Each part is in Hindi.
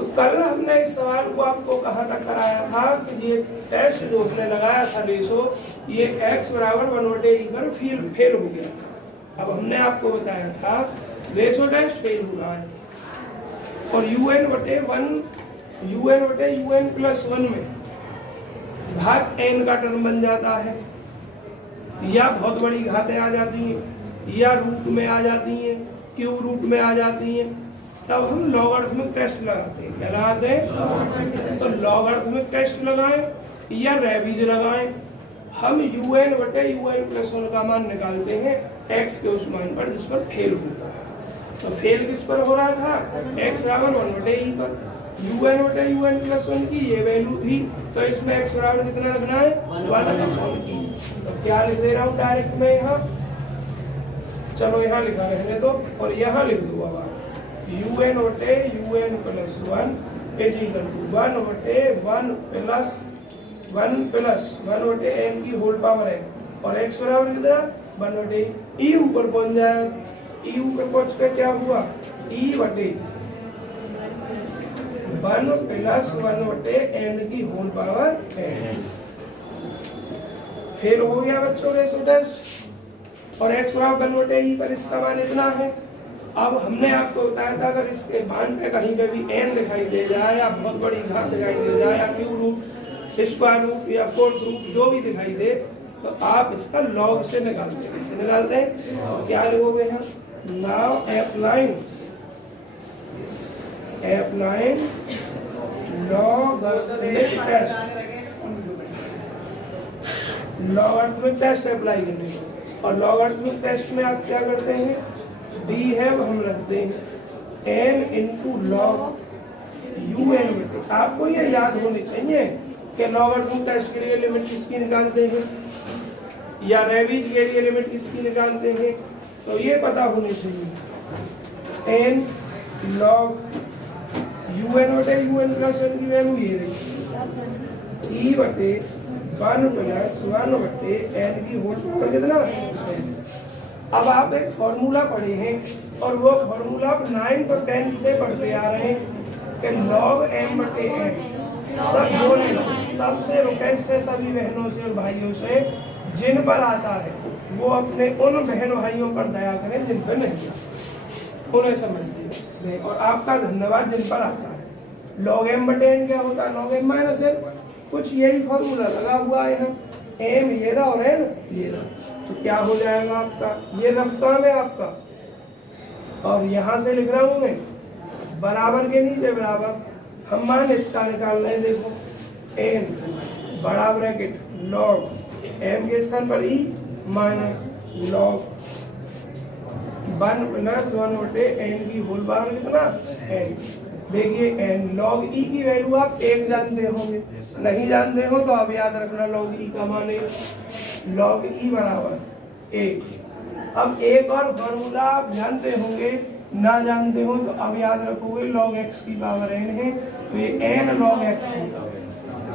तो कल हमने इस सवाल को आपको कहाँ तक कराया था कि ये टेस्ट जो हमने लगाया था रेशो, ये x बराबर 1/e पर फेल हो गया था। अब हमने आपको बताया था रेशो टेस्ट फेल हो रहा है और un प्लस 1 में घात n का टर्म बन जाता है, या बहुत बड़ी घातें आ जाती हैं, या रूट में आ जाती हैं, क्यूब रूट में आ जाती हैं, तब हम लॉगरिथमिक टेस्ट लगाते हैं। क्या लगाते हैं? तो लॉगरिथमिक टेस्ट लगाएं या रेविज लगाएं, हम un प्लस 1 का मान निकालते हैं x के उस मान पर जिस पर फेल होता है। तो फेल किस पर हो रहा था? x बराबर 1/e पर। un प्लस 1 की ये वैल्यू थी, तो इसमें x बराबर कितना रखना है? 1/e। तो क्या लिख दे रहा हूँ डायरेक्ट में यहाँ, चलो यहाँ लिखा रहने दो और यहाँ लिख दो अब un plus 1 is equal to 1/1 plus 1/n की होल पावर है, और x बराबर कितना? 1/e। e ऊपर पहुंच जाएगा, e ऊपर पहुंच कर क्या हुआ? e/1 प्लस 1/n की होल पावर n। फेल हो गया बच्चों रेशो टेस्ट, और x बराबर 1/e पर इसका मान इतना है। अब हमने आपको बताया था अगर इसके मान पे कहीं पे भी n दिखाई दे जाए, या बहुत बड़ी घात दिखाई दे जाए, या क्यूब रूट, स्क्वायर रूट या फोर्थ रूट जो भी दिखाई दे, तो आप इसका लॉग से निकालते हैं। इससे निकालते हैं और क्या लिखोगे हैं? Now applying logarithmic test apply करने को। और लॉगरिथमिक टेस्ट में आप क्या करते हैं? d है वो हम रखते हैं n इंटू लॉग un। आपको ये याद होनी चाहिए कि लॉगरिथमिक टेस्ट के लिए लिमिट किसकी निकालते हैं, या रेविज के लिए लिमिट किसकी निकालते हैं, तो ये पता होनी चाहिए। n लॉग un प्लस 1 की वैल्यू ये रही, e/1 प्लस 1/n की होल पावर कितना? अब आप एक फॉर्मूला पढ़े हैं, और वो फॉर्मूला आप 9th और 10th से पढ़ते आ रहे हैं कि log m/n सब बोले सबसे रिक्वेस्ट है सभी बहनों से और भाइयों से, जिन पर आता है वो अपने उन बहन भाइयों पर दया करें जिन पर नहीं आता, उन्हें समझ लीजिए। और आपका धन्यवाद जिन पर आता है। log m/n क्या होता है? log m - n, कुछ यही फॉर्मूला लगा हुआ है यहाँ, m ये रहा और n ये रहा, तो क्या हो जाएगा आपका? ये रफ्तार है आपका, और यहाँ से लिख रहा हूँ मैं बराबर के नीचे बराबर, हम मान इसका निकाल रहे हैं। देखो n बड़ा ब्रैकेट log m के स्थान पर e minus log 1 plus 1/n की होल पावर कितना? n। देखिए n log e की वैल्यू आप 1 जानते होंगे, नहीं जानते हो तो आप याद रखना log e का मान log e बराबर 1। अब एक और फॉर्मूला आप जानते होंगे, ना जानते हो तो अब याद रखोगे log x की पावर n है, तो ये n log x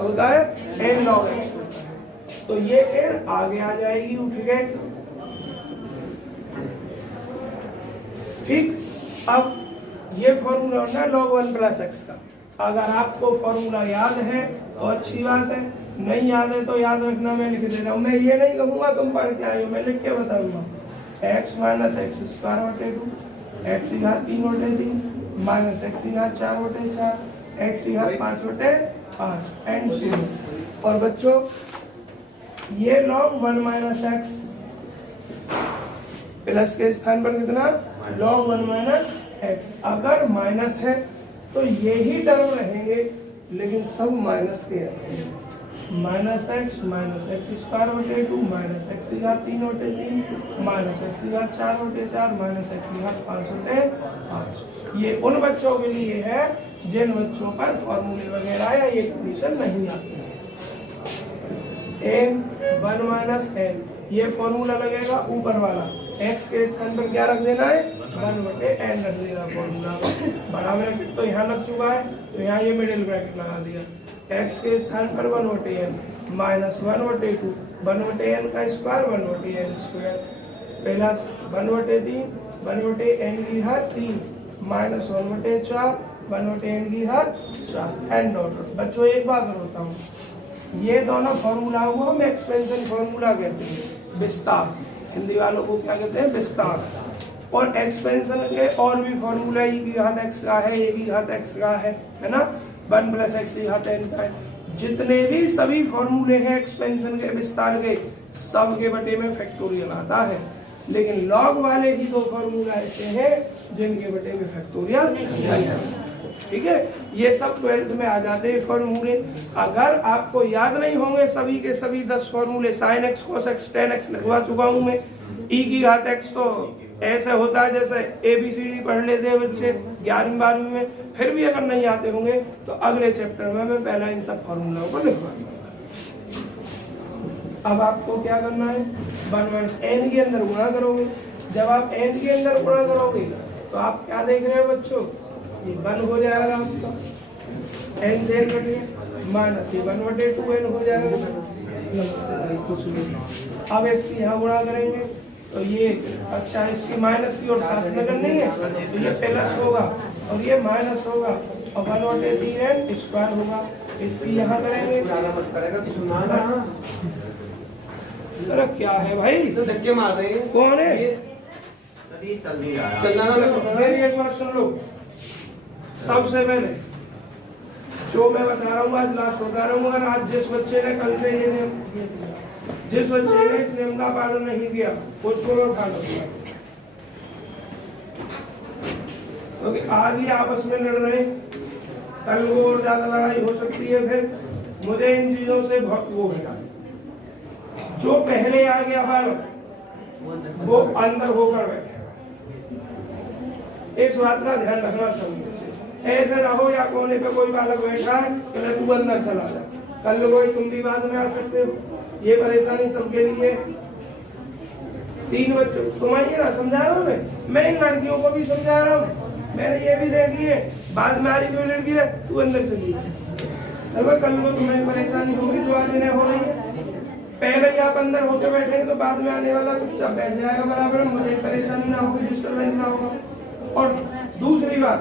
होता है, n log x होता है। तो ये n आगे आ जाएगी उठ के, ठीक। अब ये फॉर्मूला होता है log 1 प्लस x का। अगर आपको फॉर्मूला याद है तो अच्छी बात है, नहीं याद है तो याद रखना, मैं लिख दे रहा हूँ। मैं ये नहीं कहूँगा तुम पढ़ के आए हो, मैं लिख के बताऊंगा। x माइनस एक्स स्क्वायर बटे 2, x की घात 3/3 माइनस x की घात 4/4, x की घात 5/5 एंड 0। और बच्चों ये log 1 माइनस एक्स प्लस के स्थान पर कितना? log 1 minus x. अगर माइनस है तो यही टर्म रहेंगे, लेकिन सब माइनस के रहेंगे। माइनस एक्स स्क्वायर बटे 2 माइनस एक्स की घात 3/3 माइनस एक्स की घात 4/4 माइनस एक्स की घात 5/5। ये उन बच्चों के लिए है जिन बच्चों पर फॉर्मूले वगैरह या ये कंडीशन नहीं आती है। n 1 माइनस n, ये फॉर्मूला लगेगा ऊपर वाला, x के स्थान पर क्या रख देना है? 1/n रख देना फॉर्मूला। बड़ा ब्रैकेट तो यहाँ लग चुका है, तो यहाँ ये मिडिल ब्रैकेट लगा दिया। x के स्थान पर 1/n माइनस 1/2 1/n का square 1/n square plus 1/3 1/n की घात 3 माइनस 1/4 1 बटे n की घात 4 n डॉट। बच्चों एक बात बताता हूँ, ये दोनों फॉर्मूला को हम एक्सपेंशन फॉर्मूला कहते हैं, विस्तार। हिंदी वालों को क्या कहते हैं? विस्तार। और एक्सपेंशन के और भी फॉर्मूला e की घात x का है, a की घात x का है ना, 1 + x की घात n का है। जितने भी सभी फॉर्मूले हैं एक्सपेंशन के, विस्तार के, सब के बटे में फैक्टोरियल आता है। लेकिन लॉग वाले ही दो फॉर्मूला ऐसे हैं जिनके बटे में फैक्टोरियल नहीं आता। ठीक है, ये सब 12th में आ जाते हैं फॉर्मूले। अगर आपको याद नहीं होंगे सभी के सभी 10 फॉर्मूले, sin x cos x tan x लिखवा चुका हूं मैं। e की घात x तो ऐसे होता है जैसे ABCD पढ़ लेते हैं बच्चे 11वीं 12वीं में। फिर भी अगर नहीं आते होंगे तो अगले चैप्टर में मैं पहला इन सब फॉर्मूलों को लिखवा दूंगा। अब आपको क्या करना है, 1 - n के अंदर गुणा करोगे। जब आप n के अंदर गुणा करोगे तो आप क्या देख रहे हो बच्चों, ये 1 हो जाएगा आपका, n से n कट गया, माइनस ये 1 बटे 2n हो जाएगा। कुछ नहीं, अब इसकी यहाँ गुणा करेंगे तो ये, अच्छा इसकी माइनस की और साथ में करनी है तो ये प्लस होगा और ये माइनस होगा और 1 बटे 3n स्क्वायर होगा। इसकी यहाँ करेंगे, अरे क्या है भाई, तो धक्के मार रहे हैं। कौन है? मेरी एक बार सुन लो, सबसे पहले जो मैं बता रहा हूँ आज लास्ट बता रहा हूँ। अगर आज जिस बच्चे ने कल से ये नियम, जिस बच्चे ने इस नियम का पालन नहीं किया उसको मैं उठा लूंगा, क्योंकि आज ही आपस में लड़ रहे, कल को और ज्यादा लड़ाई हो सकती है। फिर मुझे इन चीजों से बहुत वो है, जो पहले आ गया बालक वो अंदर होकर बैठे। इस बात का ध्यान रखना चाहिए। ऐसे ना हो या कोने पे कोई बालक बैठा है पहले तू अंदर चला जा, कल कोई तुम भी बाद में आ सकते हो। ये परेशानी सबके लिए। 3 बच्चों तुम्हारी ना समझा रहा हूँ मैं इन लड़कियों को भी समझा रहा हूँ। मैंने ये भी देखी है, बाद में आ रही कोई लड़की है तू अंदर चली जाए, कल को तुम्हें परेशानी होगी जो आज इन्हें हो रही है। पहले ही आप अंदर होकर बैठे तो बाद में आने वाला चुपचाप बैठ जाएगा बराबर, मुझे परेशानी ना होगी, डिस्टर्बेंस ना होगा। और दूसरी बात,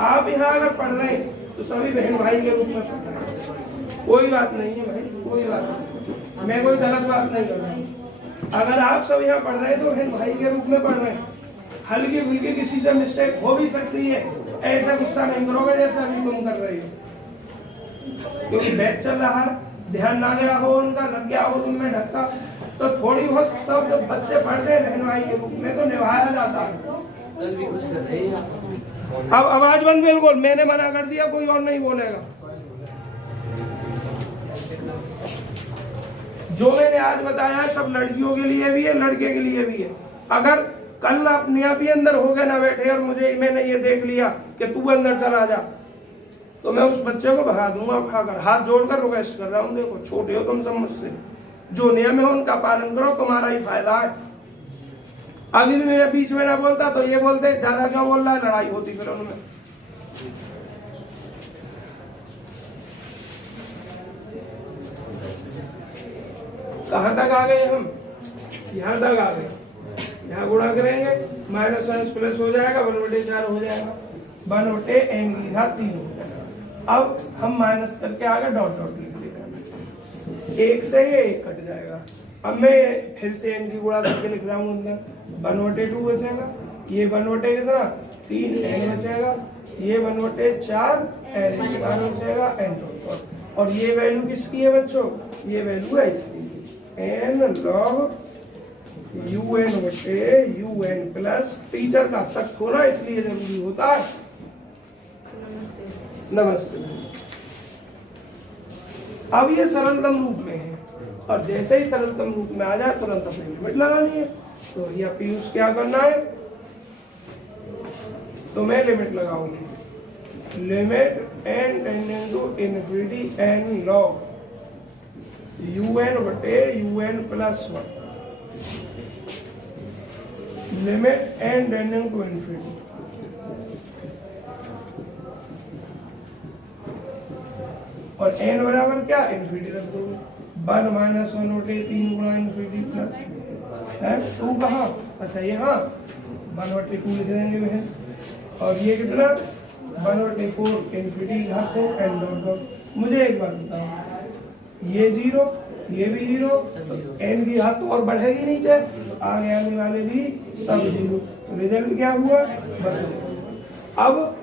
आप यहाँ अगर पढ़ रहे हैं तो सभी बहन भाई के रूप में पढ़ रहे हैं, कोई बात नहीं है भाई, कोई बात नहीं, मैं कोई गलत बात नहीं कर रहा हूँ। अगर आप सब यहाँ पढ़ रहे हैं तो बहन भाई के रूप में पढ़ रहे हैं। हल्की फुल्की किसी से मिस्टेक हो भी सकती है, ऐसा गुस्सा नहीं करोगे जैसा अभी तुम कर रहे हो, क्योंकि बैच चल रहा है, ध्यान ना गया हो उनका, लग गया हो तुम में धक्का, तो थोड़ी बहुत सब जब बच्चे पढ़ते हैं बहन भाई के रूप में तो निभाया जाता है। अब आवाज बंद बिल्कुल, मैंने मना कर दिया, कोई और नहीं बोलेगा। जो मैंने आज बताया है सब लड़कियों के लिए भी है, लड़के के लिए भी है। अगर कल अपने आप ही अंदर हो गए ना बैठे और मैंने ये देख लिया कि तू अंदर चला जा, तो मैं उस बच्चे को भगा दूंगा उठाकर, हाथ जोड़कर रिक्वेस्ट कर रहा हूँ। देखो छोटे हो तुम सब मुझसे, जो नियम है उनका पालन करो, तुम्हारा ही फायदा है। अभी भी मेरे बीच में ना बोलता तो ये बोलते ज्यादा क्यों बोल रहा है, लड़ाई होती फिर उनमें। कहाँ तक आ गए हम? यहाँ तक आ गए। यहाँ गुणा करेंगे, माइनस प्लस हो जाएगा, 1/4 हो जाएगा, 1/n की घात 3 हो जाएगा। अब हम माइनस करके आगे डॉट डॉट लिख देंगे, 1 से ये 1 कट जाएगा। अब मैं फिर से n की गुणा करके लिख रहा हूँ, अंदर 1/2 बचेगा, ये 1/3 कितना 3n बचेगा, ये 1/4 n स्क्वायर बचेगा n डॉट। और ये वैल्यू किसकी है बच्चों? ये वैल्यू है इसकी, n log un/un plus, teacher का सख्त होना इसलिए जरूरी होता है। नमस्ते। अब ये सरलतम रूप में है और जैसे ही सरलतम रूप में आ जाए तुरंत अपनी लिमिट लगानी है। तो ये पीयूष क्या करना है, तो मैं लिमिट लगाऊंगी, limit n tending to infinity n log un/un plus 1, limit n tending to infinity. और n बराबर क्या, इनफिनिटी रख दोगे, 1 - 1/3 गुणा इनफिनिटी प्लस 2 कहाँ, अच्छा यहाँ 1/2 लिख देंगे बहन। और ये कितना 1/4 इन्फिनिटी घात हो एन डॉट डॉट। मुझे एक बात बताओ, ये 0 ये भी 0, तो एन की घात तो और बढ़ेगी नीचे, आगे आने वाले भी सब 0, तो रिजल्ट क्या हुआ? बस। अब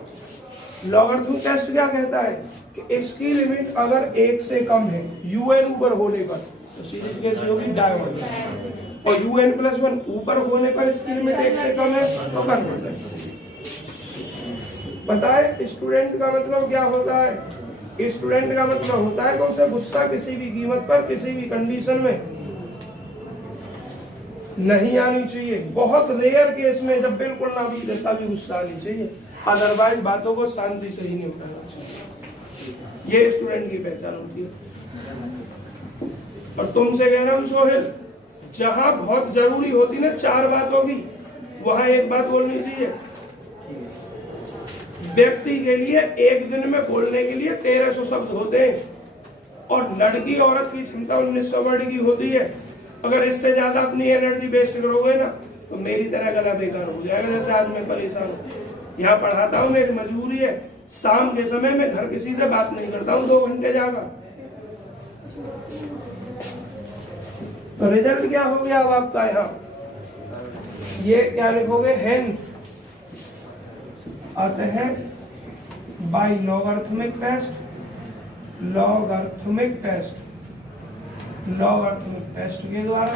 लॉगरिथमिक टेस्ट क्या कहता है कि इसकी लिमिट अगर 1 से कम है un ऊपर होने पर, तो सीरीज कैसी होगी? डायवर्जेंट। और un+1 ऊपर होने पर इसकी लिमिट 1 से कम है तो कन्वर्जेंट। बताए स्टूडेंट का मतलब क्या होता है? स्टूडेंट का मतलब होता है कि उसे गुस्सा किसी भी कीमत पर किसी भी कंडीशन में नहीं आनी चाहिए। बहुत रेयर केस में जब बिल्कुल ना भी देता भी गुस्सा आनी चाहिए, अदरवाइज बातों को शांति से ही निपटाना चाहिए। ये स्टूडेंट की पहचान होती है। और तुमसे कह रहा हूं सोहेल, जहां बहुत जरूरी होती ना 4 बातों की, वहां एक बात बोलनी चाहिए। व्यक्ति के लिए एक दिन में बोलने के लिए 1300 शब्द होते हैं, और लड़की औरत की क्षमता 1900 वर्ड की होती है। अगर इससे ज्यादा अपनी एनर्जी वेस्ट करोगे ना तो मेरी तरह गला बेकार हो जाएगा। जैसे आज मैं परेशान हूँ, यहाँ पढ़ाता हूँ, मेरी मजबूरी है, शाम के समय में घर किसी से बात नहीं करता हूँ 2 घंटे जाकर। तो रिजल्ट क्या हो गया अब आपका? यहाँ ये क्या लिखोगे? हेंस आते हैं by logarithmic test, logarithmic test के द्वारा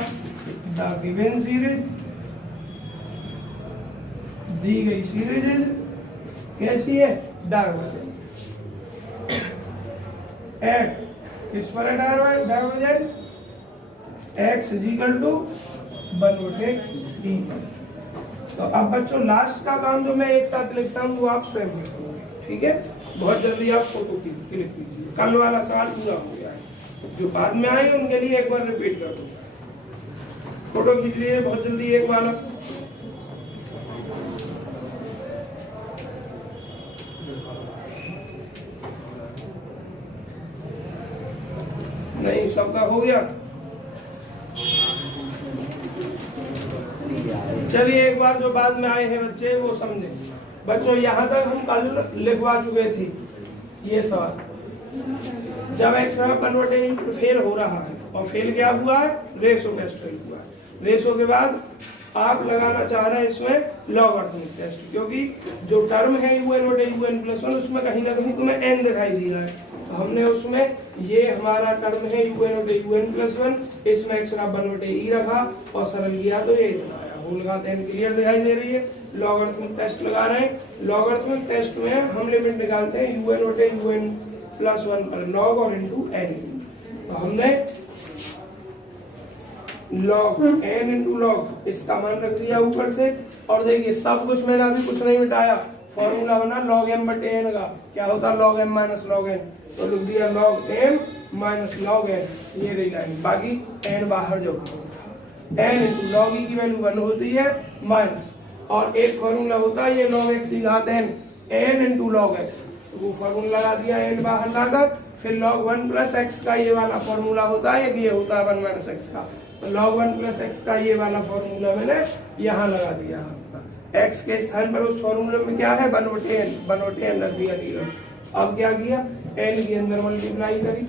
द गिवन सीरीज, दी गई सीरीज कैसी है? डायवर्जेंट। एट किस पर है डायवर्जेंट? x = 1/e पर। तो अब बच्चों लास्ट का काम जो मैं एक साथ लिखता हूँ वो आप स्वयं लिखोगे, ठीक है? बहुत जल्दी आप फोटो क्लिक कीजिए। कल वाला सवाल पूरा हो गया है, जो बाद में आए उनके लिए एक बार रिपीट कर दूंगा। फोटो खींच लीजिए बहुत जल्दी एक बार। नहीं, सबका हो गया? चलिए एक बार जो बाद में आए हैं बच्चे वो समझे। बच्चों यहाँ तक हम कल लिखवा चुके थे ये सवाल। जब एक्स कन्वर्टेड फेल हो रहा है, और फेल क्या हुआ है? रेशो टेस्ट फेल हुआ है। रेशो के बाद आप लगाना चाह रहे हैं इसमें लॉगरिथमिक टेस्ट, क्योंकि जो टर्म है un/un+1 उसमें कहीं ना कहीं तुम्हें n दिखाई दे रहा है। तो हमने उसमें ये हमारा टर्म है un/un+1, इसमें x 1/e रखा और सरल किया तो ये बनाया। होल घात n क्लियर दिखाई दे रही है। लॉगरिथमिक टेस्ट लगा रहे हैं। लॉगरिथमिक टेस्ट में हम लिमिट निकालते हैं un/un+1 पर log और इनटू n। तो हमने log n इनटू log इसका मान रख दिया ऊपर से, और देखिए सब कुछ मैंने अभी कुछ नहीं मिटाया। फॉर्मूला बना log m/n का, क्या होता? log m - log n। तो लिख दिया log m - log n, ये रही लाइन। बाकी n बाहर जो n इनटू log e की वैल्यू 1 होती है माइनस, और एक फॉर्मूला होता है ये log x की घात n इनटू log x। तो वो फॉर्मूला लगा दिया n बाहर लाकर, फिर log 1 + x का ये वाला फॉर्मूला होता है, ये होता है 1 - x का। तो log 1 + x का ये वाला फॉर्मूला मैंने यहाँ लगा दिया। x के स्थान पर उस फॉर्मूले में क्या है? 1/n रख दिया नीला। अब क्या किया? n के अंदर मल्टीप्लाई करी,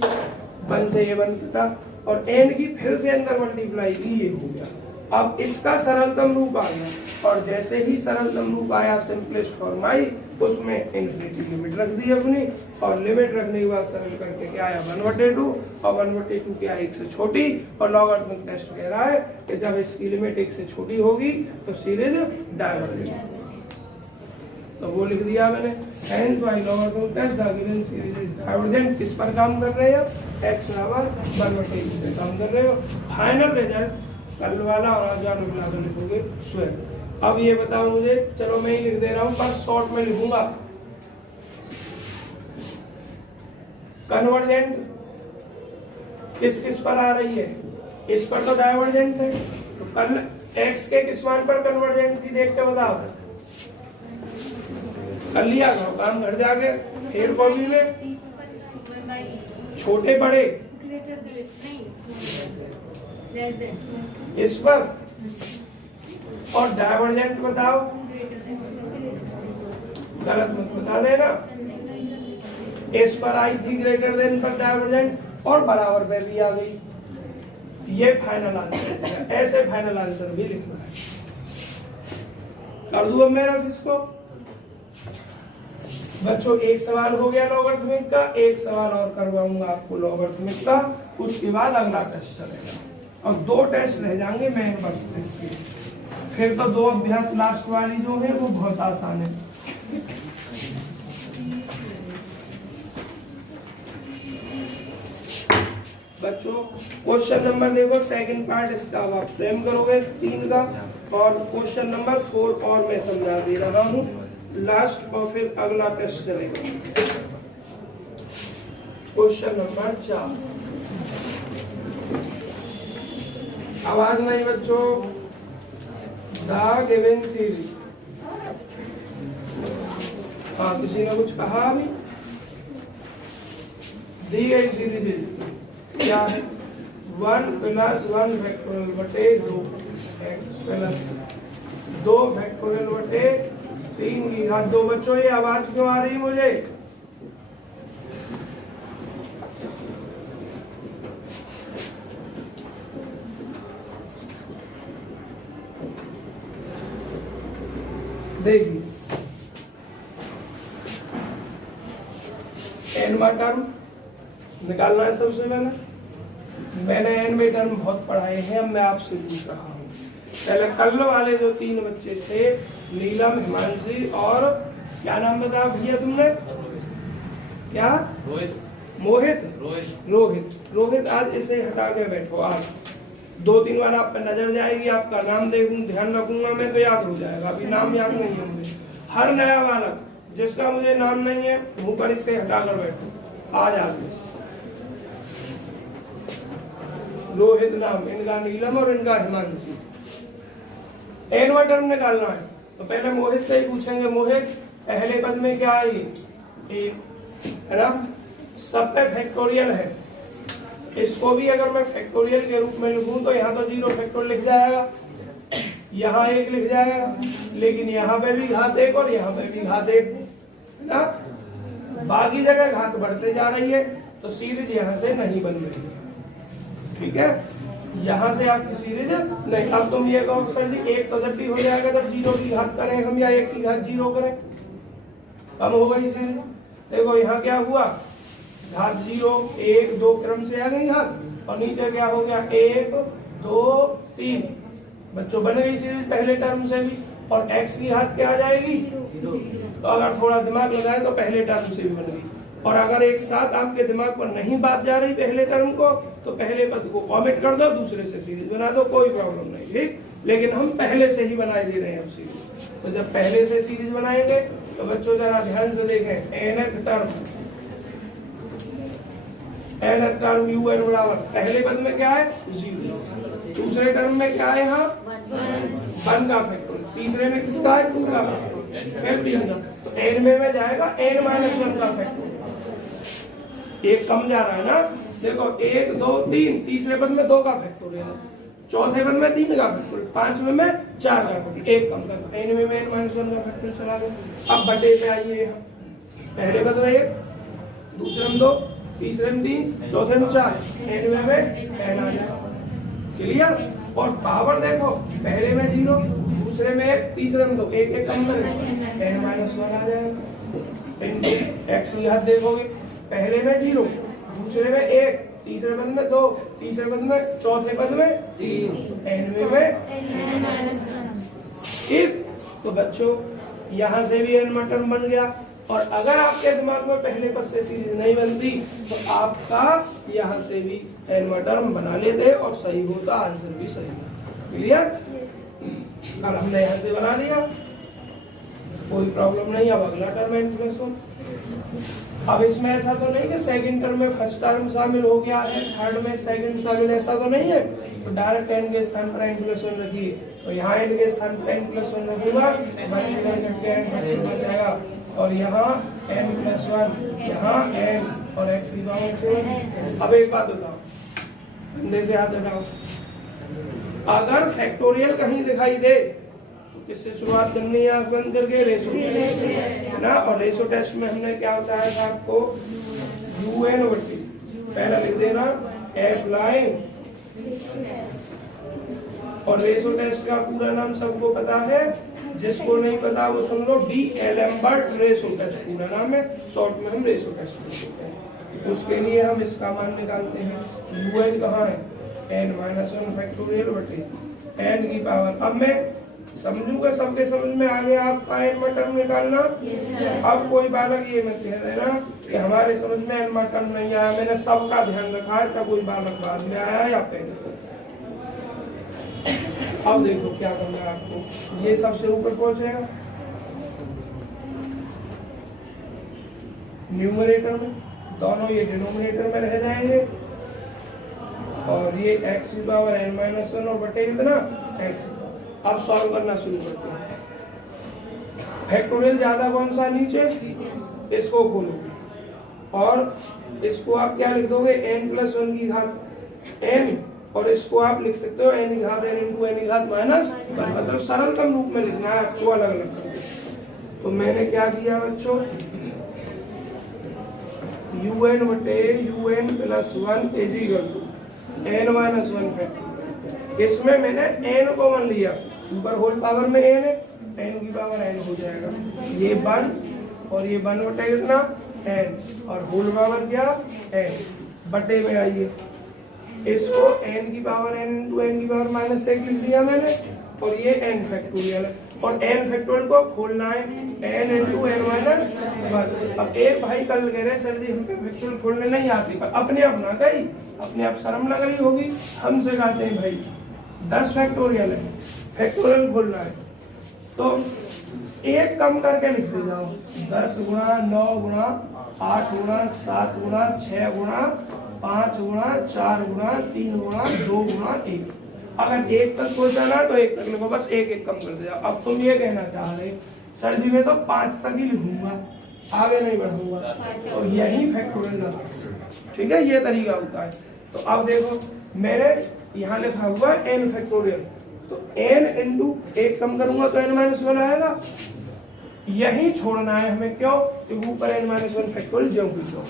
1 से ये 1 किया, और n की फिर से अंदर मल्टीप्लाई की, ये हो गया। अब इसका सरलतम रूप आ गया, और जैसे ही सरलतम रूप आया सिंपलेस्ट फॉर्म आई, उसमें इनफिनिटी लिमिट रख दी अपनी, और लिमिट रखने के बाद सरल करके क्या आया? 1/2, और 1/2 क्या? 1 से छोटी। और लॉगरिथमिक टेस्ट कह रहा है कि जब इसकी लिमिट 1 से छोटी होगी तो सीरीज डायवर्जेंट। तो वो लिख दिया मैंने, hence by logarithmic test the given series is divergent. किस पर काम कर रहे हैं? x = 1/2 पे काम कर रहे हो। फाइनल रिजल्ट कल वाला और आज वाला मिलाकर लिखोगे स्वयं। अब ये बताओ मुझे, चलो मैं ही लिख दे रहा हूं पर शॉर्ट में लिखूंगा। कन्वर्जेंट किस किस पर आ रही है? इस पर तो डायवर्जेंट है, तो कल x के किस मान पर कन्वर्जेंट थी? देख के बताओ। कर लिया करो काम घर जाके, फिर कॉपी में छोटे बड़े इस पर, और डायवर्जेंट बताओ गलत मत बता देना। एस पर आई थी ग्रेटर देन पर डाइवर्जेंट और बराबर पे भी आ गई। ये फाइनल आंसर है। ऐसे फाइनल आंसर भी लिखना है। कर दूं अब मेरा इसको बच्चों। एक सवाल हो गया लॉगरिथमिक का, एक सवाल और करवाऊंगा आपको लॉगरिथमिक का, उसके बाद अगला टेस्ट चलेगा और 2 टेस्ट रह जाएंगे मैं बस इसके। फिर तो 2 अभ्यास लास्ट वाली जो है वो बहुत आसान है। बच्चों क्वेश्चन नंबर देखो, सेकंड पार्ट इसका अब आप स्वयं करोगे 3 का, और क्वेश्चन नंबर 4 और मैं समझा दे रहा हूँ लास्ट, और फिर अगला टेस्ट चलेगा। Question number 4। आवाज नहीं बच्चों। The given series. हाँ, किसी ने कुछ कहा अभी? दी गई सीरीज क्या है? 1 + 1 फैक्टोरियल बटे 2 x प्लस 2 फैक्टोरियल बटे 3 की घात 2। बच्चों ये आवाज क्यों आ रही मुझे? देखिए एनवा टर्म निकालना है सबसे पहले। मैंने एनवे टर्म बहुत पढ़ाए हैं, अब मैं आपसे पूछ रहा हूँ। पहले कल वाले जो 3 बच्चे थे, नीलम, हिमांशी और क्या नाम बताया भैया तुमने? क्या? रोहित। आज इसे हटा के बैठो। आज 2-3 बार आप पे नजर जाएगी, आपका नाम देखूं, ध्यान रखूंगा मैं तो याद हो जाएगा। अभी नाम याद नहीं है मुझे। हर नया बालक जिसका मुझे नाम नहीं है मुंह पर इसे हटा कर बैठो। आज रोहित नाम, इनका नीलम और इनका हिमांशी। एनवा टर्म निकालना है तो पहले मोहित से ही पूछेंगे। मोहित, पहले पद में क्या आई? 1 है ना? सब पे फैक्टोरियल है। इसको भी अगर मैं फैक्टोरियल के रूप में लिखूं तो यहाँ तो 0 फैक्टोरियल लिख जाएगा, यहाँ 1 लिख जाएगा, लेकिन यहाँ पे भी घात 1 और यहाँ पे भी घात 1 है ना? बाकी जगह घात बढ़ते जा रही है तो सीरीज यहाँ से नहीं बन रही है। ठीक है, यहाँ से आपकी सीरीज नहीं। अब तुम ये कहो सर जी 1 तो जब भी हो जाएगा जब 0 की घात करें हम, या 1 की घात 0 करें, कम हो गई सीरीज। देखो यहाँ क्या हुआ, घात 0 1 2 क्रम से आ गई घात, और नीचे क्या हो गया 1 2 3। बच्चों बन गई सीरीज पहले टर्म से भी। और x की घात क्या आ जाएगी? तो अगर थोड़ा दिमाग लगाए तो पहले टर्म से भी बन गई। और अगर एक साथ आपके दिमाग पर नहीं बात जा रही पहले टर्म को, तो पहले पद को ऑमिट कर दो, दूसरे से सीरीज बना दो, कोई प्रॉब्लम नहीं। ठीक, लेकिन हम पहले से ही बनाए दे रहे हैं अब सीरीज। तो जब पहले से सीरीज बनाएंगे तो बच्चों जरा ध्यान से देखें। nth टर्म un बराबर पहले पद में क्या है? 0। दूसरे टर्म में क्या है? यहाँ 1 का फैक्टोरियल। तीसरे में किसका है? 2 का फैक्टोरियल, फिर 3 का। तो n में जाएगा n - 1 का फैक्टोरियल। एक कम जा रहा है ना? देखो 1 2 3, तीसरे पद में 2 का फैक्टोरियल है, चौथे पद में 3 का फैक्टोरियल, पांचवें में 4 का फैक्टोरियल, एक कम करना। n में n - 1 का फैक्टोरियल चला गया। अब बटे पे आइए, पहले पद में 1, दूसरे में 2, तीसरे में 3, चौथे में 4, n में n आ जाएगा। क्लियर? और पावर देखो, पहले में 0, दूसरे में 1, तीसरे में 2, एक कम करें, n - 1 आ जाएगा। x की घात देखोगे, पहले में 0, दूसरे में 1, तीसरे पद में 2, तीसरे पद में, चौथे पद में 3, n में ठीक। तो बच्चों यहाँ से भी n टर्म बन गया। और अगर आपके दिमाग में पहले पद से सीरीज नहीं बनती तो आपका यहाँ से भी n टर्म बना लेते और सही होता, आंसर भी सही होता। क्लियर? अब हमने यहाँ से बना लिया, कोई प्रॉब्लम नहीं। अब अगला टर्म n+1। अब इसमें ऐसा तो नहीं कि सेकंड टर्म में फर्स्ट टर्म शामिल हो गया है, थर्ड में सेकंड शामिल, ऐसा तो नहीं है। तो डायरेक्ट n के स्थान पर n+1 रखिए, तो यहाँ n के स्थान पर n+1 रखूंगा, बचेगा, और यहाँ n+1, यहाँ n और x की पावर। अब एक बात बताओ, कंधे से हाथ हटाओ, अगर फैक्टोरियल कहीं दिखाई दे किससे शुरुआत करनी है आंख बंद करके? रेशो टेस्ट ना। और रेशो टेस्ट में हमने क्या बताया था आपको? UN बटे पहला लिख देना अप्लाइंग, और रेशो टेस्ट का पूरा नाम सबको पता है, जिसको नहीं पता वो सुन लो, D.L.M.B.E.R.T रेशो टेस्ट पूरा नाम है, शॉर्ट में हम रेशो टेस्ट बोलते हैं। उसके लिए हम इसका मान निकालते हैं। UN कहाँ है? n-1 फैक्टोरियल बटे n की पावर। अब मैं समझूंगा, सबके समझ में आ गया आपका n टर्म निकालना? अब कोई बालक ये मत कह देना कि हमारे समझ में n टर्म नहीं आया, मैंने सबका ध्यान रखा है, क्या कोई बालक बाद में आया या पहले? अब देखो क्या करना है आपको, ये सबसे ऊपर पहुंचेगा न्यूमरेटर में, दोनों ये डिनोमिनेटर में रह जाएंगे, और ये x की पावर n-1 और बटे कितना x। अब सॉल्व करना शुरू करते हैं। फैक्टोरियल ज्यादा कौन सा नीचे? इसको खोलो और इसको आप क्या लिख दोगे? n+1 की घात n, और इसको आप लिख सकते हो n की घात n इंटू n की घात -1, मतलब सरलतम रूप में लिखना है आपको अलग अलग करके। तो मैंने क्या किया बच्चों? UN बटे UN+1 is equal to n-1 factorial. इसमें मैंने n कॉमन लिया, ऊपर होल पावर में n है, n की पावर n हो जाएगा, ये 1 और ये 1 बटे कितना n, और होल पावर क्या n बटे में आइए, इसको n की पावर n इंटू n की पावर -1 लिख दिया मैंने, और ये n फैक्टोरियल है, और n फैक्टोरियल को खोलना है n इंटू n-1। अब एक भाई कल कह रहे सर जी हमको फैक्टोरियल खोलने नहीं आती, पर अपने आप ना कही, अपने आप शर्म लग रही होगी, हम सिखाते हैं भाई 10 फैक्टोरियल है, फैक्टोरियल खोलना है तो एक कम करके लिख दे जाओ, 10 गुणा 9 गुणा 8 गुणा 7 गुणा 6 गुणा 5 गुणा 4 गुणा 3 गुणा 2 गुणा 1। अगर एक तक पहुंचाना है तो एक तक लिखो, बस एक एक कम कर दे जाओ। अब तुम ये कहना चाह रहे सर जी मैं तो 5 तक ही लिखूंगा, आगे नहीं बढ़ूंगा, तो यही फैक्टोरियल, ठीक है, ये तरीका होता है। तो अब देखो मैंने यहाँ लिखा हुआ n फैक्टोरियल, तो n इंटू एक कम करूंगा तो n-1 आएगा, यही छोड़ना है हमें, क्यों? क्योंकि ऊपर n-1 फैक्टोरियल जो भी जो।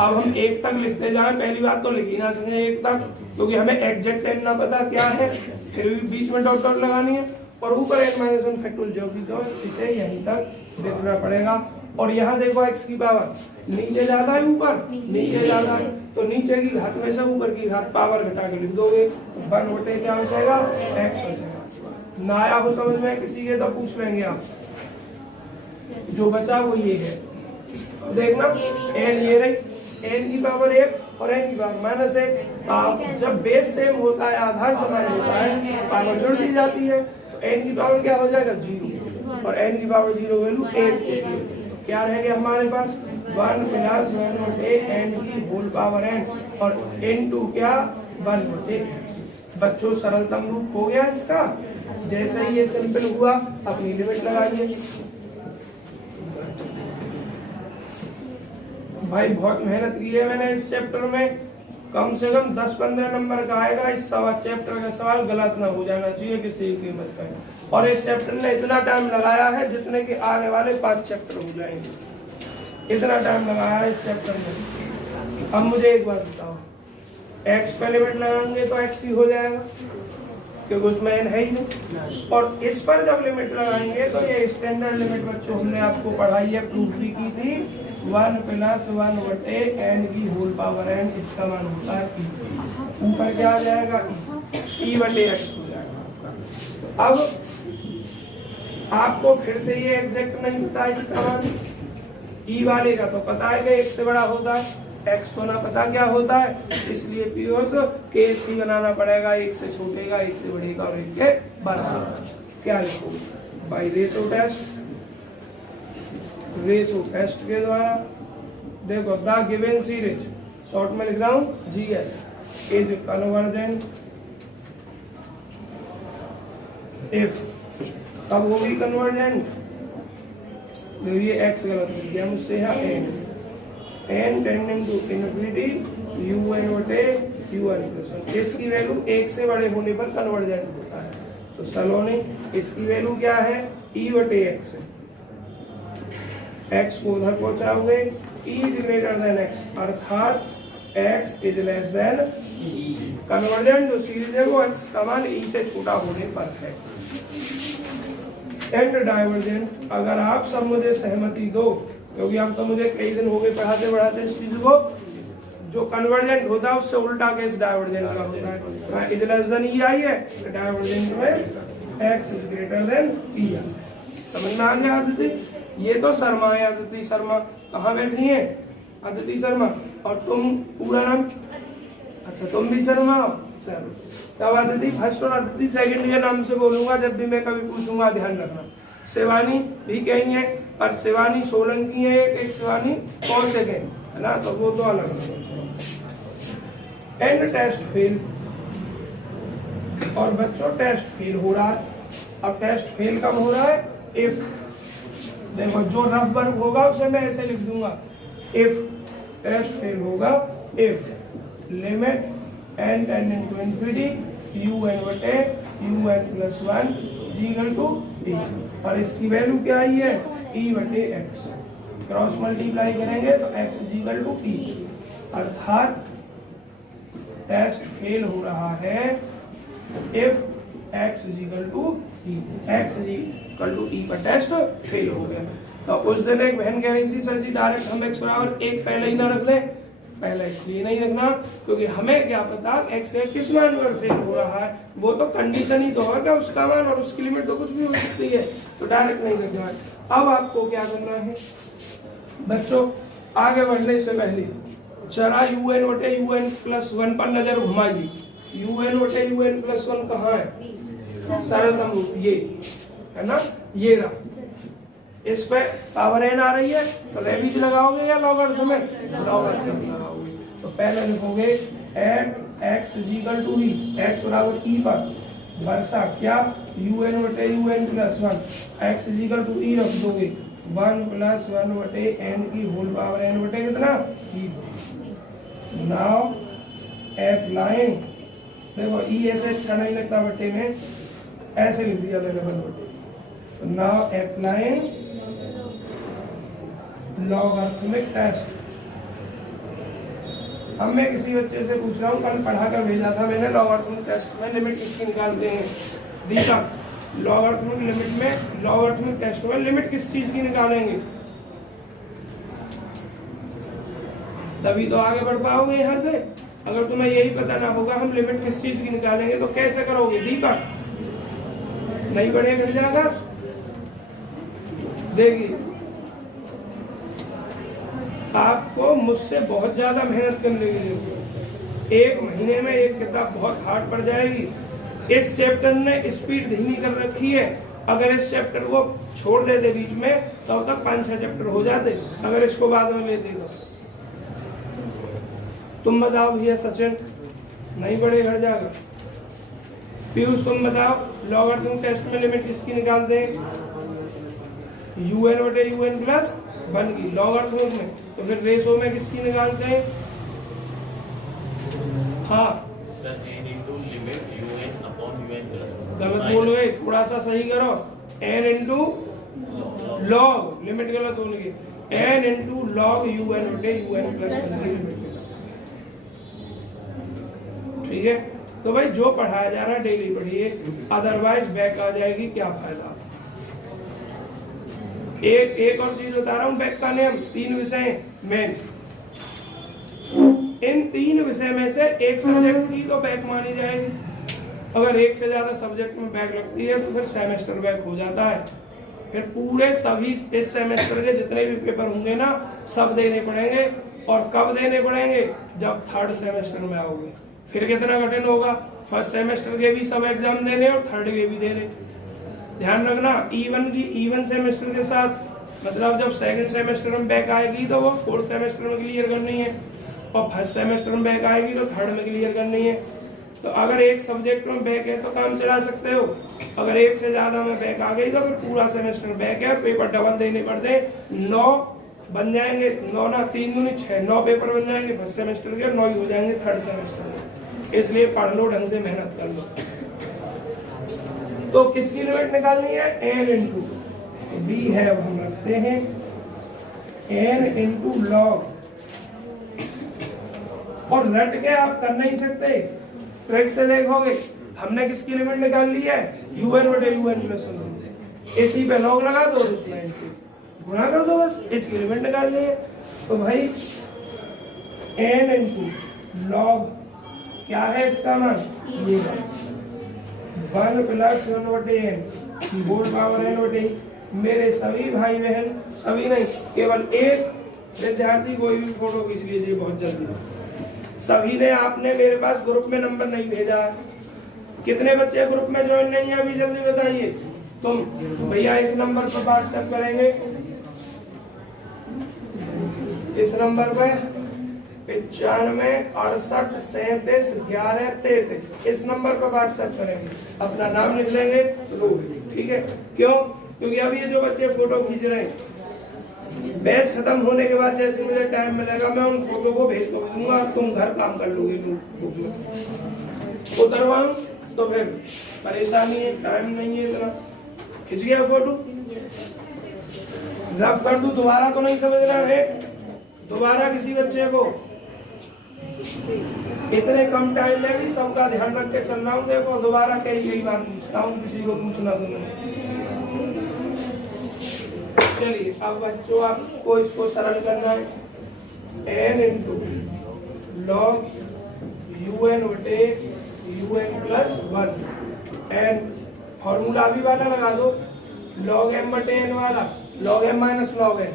अब हम एक तक लिखते जाएं, पहली बात तो लिख ही ना सके एक तक, क्योंकि हमें एग्जैक्ट n ना पता क्या है, फिर भी बीच में डॉट डॉट लगानी है, और ऊपर n-1 फैक्टोरियल जो भी जो, इसे यहीं तक लिखना पड़ेगा। और यहाँ देखो x की पावर नीचे ज्यादा है, ऊपर नीचे ज्यादा है, तो नीचे की घात में से ऊपर की घात पावर घटा के लिख दोगे, 1 बटे क्या हो जाएगा x हो जाएगा। ना आया हो समझ में किसी के तो पूछ लेंगे आप, जो बचा वो ये है, देखना n ये रही, n की पावर 1 और n की पावर -1। जब बेस सेम होता है, आधार समान होता है, पावर जोड़ दी जाती है, तो n की पावर क्या हो जाएगा 0, और n की पावर 0 वैल्यू 1। क्या रहेगा हमारे पास 1+1 बटे n की होल पावर n, और n2 क्या 1 बटे x। बच्चों सरलतम रूप हो गया इसका। जैसे ही ये सिंपल हुआ अपनी लिमिट लगाइए। भाई बहुत मेहनत की है मैंने इस चैप्टर में, कम से कम 10-15 नंबर का आएगा। इस चैप्टर का सवाल गलत ना हो जाना चाहिए किसी कीमत का। और इस चैप्टर ने इतना टाइम लगाया है जितने के आने वाले 5 चैप्टर हो जाएंगे, इतना टाइम लगाया है इस चैप्टर में। अब मुझे एक बात बताओ, x पे लिमिट लगाएंगे तो x ही हो जाएगा, क्योंकि उसमें n है ही नहीं। और इस पर जब लिमिट लगाएंगे तो ये स्टैंडर्ड लिमिट बच्चों हमने आपको पढ़ाई है, प्रूफ भी की थी, 1+1 बटे n की होल पावर n, इसका मान होता है e। ऊपर क्या आ जाएगा e बटे x हो जाएगा। अब आपको फिर से ये एग्जैक्ट नहीं पता इसका मान, ई वाले का तो पता है कि एक से बड़ा होता है, एक्स तो ना पता क्या होता है, इसलिए पीओस के सी बनाना पड़ेगा, एक से छोटे का, एक से बड़े का और एक के बराबर। क्या लिखोगे बाई रेशो टेस्ट के द्वारा। देखो द गिवन सीरीज शॉर्ट में लिख रहा हूँ GS इज कन्वर्जेंट इफ, कब होगी कन्वर्जेंट? ये x गलत हो गया मुझसे, यहाँ n tending to infinity UN बटे UN+1, इसकी वैल्यू 1 से बड़े होने पर कन्वर्जेंट होता है। तो सलोनी इसकी वैल्यू क्या है, ई बटे एक्स है। एक्स को उधर पहुंचाओगे, E is greater than X, अर्थात X is less than convergent जो सीरीज है वो एक्स का मान ई से छोटा होने पर है। एंड डाइवर्जेंट, अगर आप सब मुझे सहमति दो, क्योंकि अब तो मुझे कई दिन हो गए पढ़ाते पढ़ाते इस चीज को, जो कन्वर्जेंट होता है उससे उल्टा केस डाइवर्जेंट का होता है। इज लेस देन ई आई है, तो डाइवर्जेंट में एक्स इज ग्रेटर देन ई आई। समझ में आ गया आदित्य? ये तो शर्मा है, आदित्य शर्मा कहाँ बैठी है, आदित्य शर्मा, और तुम पूरा नाम, अच्छा तुम भी शर्मा हो, चलो तब आदित्य फर्स्ट और आदित्य सेकंड के नाम से बोलूंगा जब भी मैं कभी पूछूंगा, ध्यान रखना। शिवानी भी कहीं है, पर शिवानी सोलंकी है, एक शिवानी कौशिक है ना, तो वो तो अलग है। एंड टेस्ट फेल, और बच्चों टेस्ट फेल हो रहा है। अब टेस्ट फेल कब हो रहा है, इफ, देखो जो रफ वर्क होगा उसे मैं ऐसे लिख दूंगा, इफ टेस्ट फेल होगा, if limit n tending to infinity u n बटे u n plus 1 equal to e, और इसकी वैल्यू क्या आई है, e बटे x। क्रॉस मल्टीप्लाई करेंगे तो x इक्वल टू e, अर्थात टेस्ट फेल हो रहा है if x equal to e, x equal to e पर टेस्ट फेल हो गया। तो उस दिन एक बहन कह रही थी सर जी डायरेक्ट हम x बराबर 1 पहले ही ना रख लें, पहला इसलिए नहीं रखना क्योंकि हमें क्या पता x है किस मान पर फेल हो रहा है, वो तो कंडीशन ही तो होगा उसका मान, और उसकी लिमिट तो कुछ भी हो सकती है, तो डायरेक्ट नहीं रखना है। अब आपको क्या करना है बच्चों, आगे बढ़ने से पहले जरा un बटे un प्लस 1 पर नजर घुमाइए। un बटे un प्लस 1 कहाँ है, सरलतम रूप ये है ना, ये रहा, इस पे पावर n आ रही है तो रेबिज लगाओगे या लॉगरिथम में, लॉगरिथम लगाओगे। तो पहले लिखोगे at x equal to e, x बराबर e पर वर्षा क्या un बटे un plus 1, x equal to e रख दोगे 1 प्लस 1 बटे n की होल पावर n बटे कितना e। नाउ अप्लाइंग, देखो e ऐसे अच्छा नहीं लगता बटे में, ऐसे लिख दिया मैंने 1 बटे। Now applying logarithmic test. अब मैं किसी बच्चे से पूछ रहा हूँ, कल पढ़ा कर भेजा था मैंने, लॉगरिथमिक टेस्ट में लिमिट किसकी निकालते हैं, दीपा लॉगरिथमिक लिमिट में, लॉगरिथमिक टेस्ट में लिमिट किस चीज की निकालेंगे, तभी तो आगे बढ़ पाओगे यहाँ से। अगर तुम्हें यही पता ना होगा हम लिमिट किस चीज की निकालेंगे तो कैसे करोगे दीपक, नहीं बढ़ेगा घर जाकर। देखिए आपको मुझसे बहुत ज्यादा मेहनत करने की जरूरत है, 1 महीने में एक किताब बहुत हार्ड पड़ जाएगी। इस चैप्टर ने स्पीड धीमी कर रखी है, अगर इस चैप्टर को छोड़ देते बीच में तब तक 5-6 चैप्टर हो जाते, अगर इसको बाद में लेते तो। तुम बताओ भैया सचिन, नहीं बढ़े घर जाकर। पीयूष तुम बताओ लॉगरिथमिक टेस्ट में लिमिट किसकी निकालते हैं, un बटे un प्लस 1 की लॉगरिथमिक में, तो फिर रेशो में किसकी निकालते हैं, हाँ गलत बोल गए, थोड़ा सा सही करो, n इंटू लॉग, लिमिट गलत बोल गए, n इंटू लॉग un बटे un प्लस 1 की लिमिट। ठीक है, तो भाई जो पढ़ाया जा रहा है डेली पढ़िए, अदरवाइज बैक आ जाएगी, क्या फायदा। एक और चीज बता रहा हूँ, बैक का नियम 3 विषय मेन, इन 3 विषय में से एक सब्जेक्ट की तो बैक मानी जाएगी, अगर एक से ज्यादा सब्जेक्ट में बैक लगती है तो फिर सेमेस्टर बैक हो जाता है, फिर पूरे सभी इस सेमेस्टर के जितने भी पेपर होंगे ना सब देने पड़ेंगे, और कब देने पड़ेंगे, जब 3rd सेमेस्टर में आओगे। फिर कितना कठिन होगा, फर्स्ट सेमेस्टर के भी सब एग्जाम देने और 3rd के भी देने। ध्यान रखना इवन सेमेस्टर के साथ, मतलब जब 2nd सेमेस्टर में बैक आएगी तो वो 4th सेमेस्टर में क्लियर करनी है, और 1st सेमेस्टर में बैक आएगी तो 3rd में क्लियर करनी है। तो अगर एक सब्जेक्ट में बैक है तो काम चला सकते हो, अगर एक से ज्यादा में बैक आ गई तो फिर पूरा सेमेस्टर बैक है, पेपर डबल देने पड़ते हैं, 9 बन जाएंगे, 9 ना 3 दूनी 6, 9 पेपर बन जाएंगे फर्स्ट सेमेस्टर के, 9 ही हो जाएंगे 3rd सेमेस्टर में। इसलिए पढ़ लो, ढंग से मेहनत कर लो। तो किसकी लिमिट निकालनी है? एन इंटू बी है, अब हम रखते हैं एन इंटू लॉग, और रट के आप कर नहीं सकते, ट्रिक से देखोगे। हमने किसकी लिमिट निकाल ली है? यूएन बटे यूएन प्लस वन, इसी पे लॉग लगा दो और उसमें इनसे गुणा कर दो, बस इसकी लिमिट निकाल ली है। तो भाई एन इंटू लॉग क्या है इसका मान? ये 1 प्लस 1 बटे एन होल पावर एन बटे। मेरे सभी भाई बहन, सभी नहीं, केवल एक विद्यार्थी कोई भी फोटो खींच लीजिए बहुत जल्दी। सभी ने, आपने मेरे पास ग्रुप में नंबर नहीं भेजा। कितने बच्चे ग्रुप में ज्वाइन नहीं है अभी? जल्दी बताइए। तुम भैया इस नंबर पर व्हाट्सएप करेंगे, इस नंबर पर 95 68 37 11 33, इस नंबर पर व्हाट्सएप करेंगे, अपना नाम लिख लेंगे रोहित, ठीक है? क्यों? क्योंकि अब ये जो बच्चे फोटो खींच रहे हैं, बैच खत्म होने के बाद जैसे मुझे टाइम मिलेगा मैं उन फोटो को भेज दूंगा, तुम घर काम कर लोगे। बुक में उतरवाऊं तो फिर परेशानी है, टाइम नहीं है इतना। खिंच गया फोटो, रफ कर दूं, दोबारा तो नहीं समझना है। दोबारा किसी बच्चे को इतने कम टाइम में भी सबका ध्यान रख के चल रहा हूँ। देखो दोबारा कई बार पूछता हूँ, किसी को पूछना तो नहीं। चलिए अब बच्चों आपको इसको सरल करना है। एन इंटू लॉग यूएन बटे यूएन प्लस 1 एन, फॉर्मूला भी वाला लगा दो, लॉग एम बटे एन वाला, log m minus log n.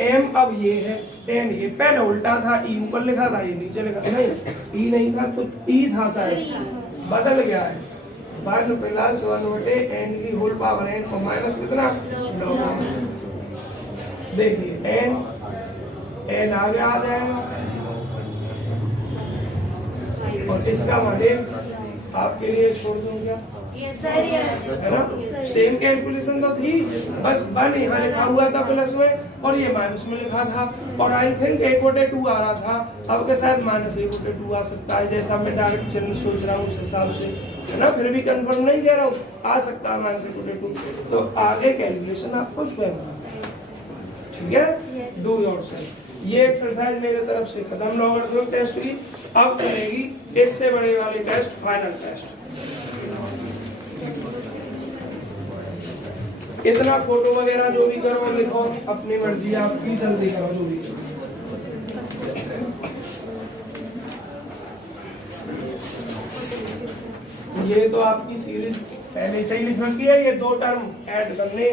M अब ये है, एन ये पहले उल्टा था, ई ऊपर लिखा था, ये नीचे लिखा नहीं, ई नहीं था तो ई था शायद, बदल गया है। 1 प्लस 1 बटे एन की होल पावर एन और माइनस कितना? लॉग। देखिए एन आगे आ जाएगा और इसका मान आपके लिए छोड़ दूं क्या? है ना? सेम कैलकुलेशन तो थी, बस 1 यहाँ लिखा हुआ था प्लस में और ये माइनस में लिखा था, और आई थिंक 1/2 आ रहा था, अब के शायद -1/2 आ सकता है, जैसा मैं डायरेक्ट चिन्ह सोच रहा हूँ उस हिसाब से, है ना? फिर भी कंफर्म नहीं कह रहा हूँ, आ सकता है -1/2। तो आगे कैलकुलेशन आपको स्वयं करना है, ठीक है? Do yourself. ये एक्सरसाइज मेरे तरफ से खत्म लॉगरिथमिक टेस्ट की। अब चलेगी इससे बड़े वाली टेस्ट, फाइनल टेस्ट। इतना फोटो वगैरह जो भी करो लिखो, अपनी मर्जी आपकी, जल्दी करो जो भी। ये तो आपकी सीरीज पहले से ही लिख रखी है, ये 2 टर्म ऐड करने,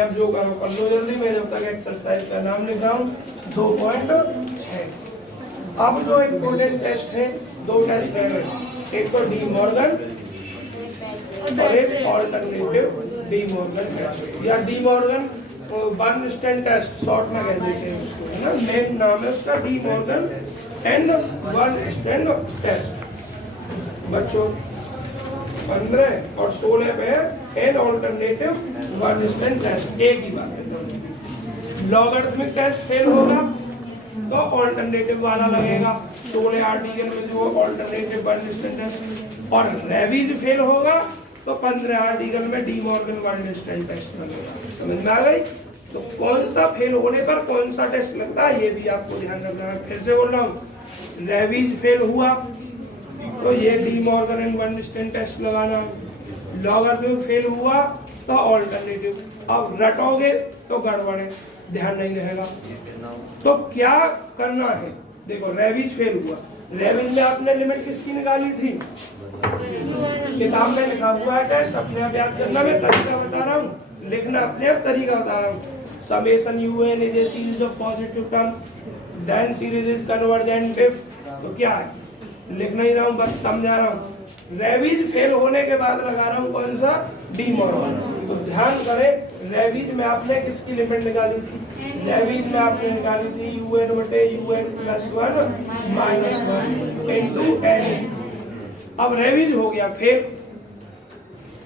अब जो करो कर लो जल्दी। मैं जब तक एक्सरसाइज का नाम लिख रहा हूँ 2.6। अब जो इम्पोर्टेंट टेस्ट है, 2 टेस्ट है, एक तो डी मॉर्गन और एक ऑल्टरनेटिव डी मॉर्गन टेस्ट, या De Morgan one stand test short में कह देते हैं उसको, है ना? मेन नाम है उसका De Morgan and one stand test. बच्चों 15 और 16 पे an alternative one stand test, एक ही बात है। लॉगरिथमिक टेस्ट फेल होगा तो ऑल्टरनेटिव वाला लगेगा, 16 आर्टिकल में जो ऑल्टरनेटिव वन स्टैंड टेस्ट, और रेवीज फेल होगा तो 15 आर्टिकल में De Morgan one stand test लगेगा। समझ में आ गई? तो कौन सा फेल होने पर कौन सा टेस्ट लगता है ये भी आपको ध्यान रखना है। फिर से बोल रहा हूँ, रेवीज फेल हुआ तो ये De Morgan and one stand test लगाना, लॉगरिथमिक फेल हुआ तो ऑल्टरनेटिव। अब रटोगे तो गड़बड़ है, ध्यान नहीं रहेगा। तो क्या करना है? देखो रेवीज फेल हुआ, रेवीज में आपने लिमिट किसकी निकाली थी? किताब में लिखा हुआ है टेस्ट, अपने आप याद करना, मैं तरीका बता रहा हूँ, लिखना अपने आप तरीका बता रहा हूँ। Summation u n is a series of positive term, then series is convergent if, तो क्या है लिख नहीं रहा हूँ, बस समझा रहा हूँ। रेवीज फेल होने के बाद लगा रहा हूँ कौन सा? De Morgan. तो ध्यान करें, रेवीज में आपने किसकी लिमिट निकाली थी? रेवीज में आपने निकाली थी यूएन बटे u n plus 1 minus 1 into n. अब रेवीज हो गया फेल,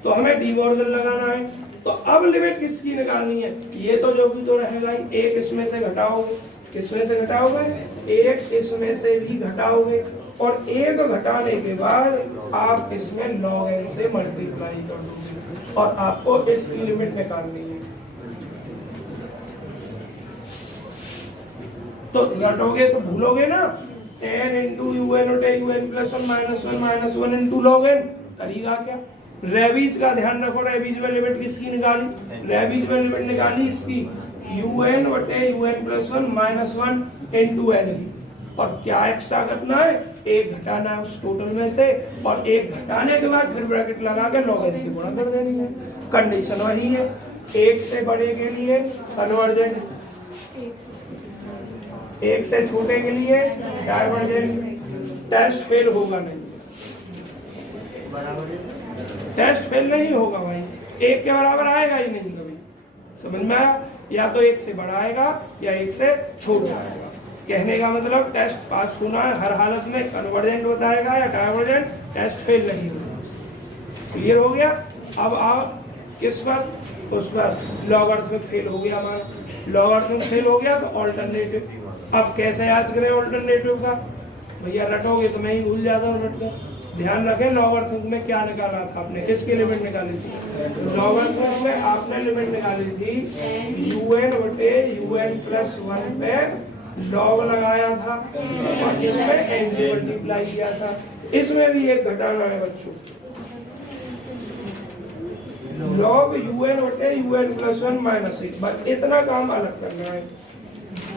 तो हमें डी मॉर्गन लगाना है। तो अब लिमिट किसकी निकालनी है? ये तो जो भी तो रहेगा ही, एक इसमें से घटाओगे किसमें से घटाओगे? एक इसमें से भी घटाओगे और एक घटाने के बाद आप इसमें log n से मल्टीप्लाई कर दोगे और आपको इसकी लिमिट निकालनी है। तो रटोगे तो भूलोगे ना, n इंटू यू एन उठे u n plus one minus one into log n. करेगा क्या? रेबीज का ध्यान रखो, रेबीज में लिमिट किसकी निकाली? रेबीज में लिमिट निकाली इसकी यू एन बटे u n plus one minus one into n की। और क्या एक्स्ट्रा करना है? एक घटाना है उस टोटल में से और एक घटाने के बाद फिर ब्रैकेट लगा के लॉग एन से गुणा कर देनी है। कंडीशन वही है, एक से बड़े के लिए कन्वर्जेंट, एक से छोटे के लिए डाइवर्जेंट। टेस्ट फेल होगा नहीं, टेस्ट फेल नहीं होगा भाई, एक के बराबर आएगा ही नहीं कभी। समझ में आया? या तो एक से बड़ा आएगा या एक से छोटा आएगा। कहने का मतलब टेस्ट पास होना है हर हालत में, कन्वर्जेंट बताएगा या डाइवर्जेंट, टेस्ट फेल नहीं होगा। क्लियर हो गया? अब आप किस पर? उस पर लॉगरिथमिक फेल हो गया हमारा, लॉगरिथमिक फेल हो गया तो ऑल्टरनेटिव। अब कैसे याद करें ऑल्टरनेटिव का? भैया रटोगे तो मैं ही भूल जाता हूँ रट कर। ध्यान रखें लॉगरिथमिक में क्या निकाला था आपने, किसकी लिमिट निकाली थी? लॉगरिथमिक में आपने लिमिट निकाली थी यू एन बटे यू एन प्लस वन पे लॉग लगाया था और इसमें एन से मल्टीप्लाई किया था। इसमें भी एक घटाना है बच्चों, लॉग यू एन बटे u n plus one minus एक। बस इतना काम अलग करना है।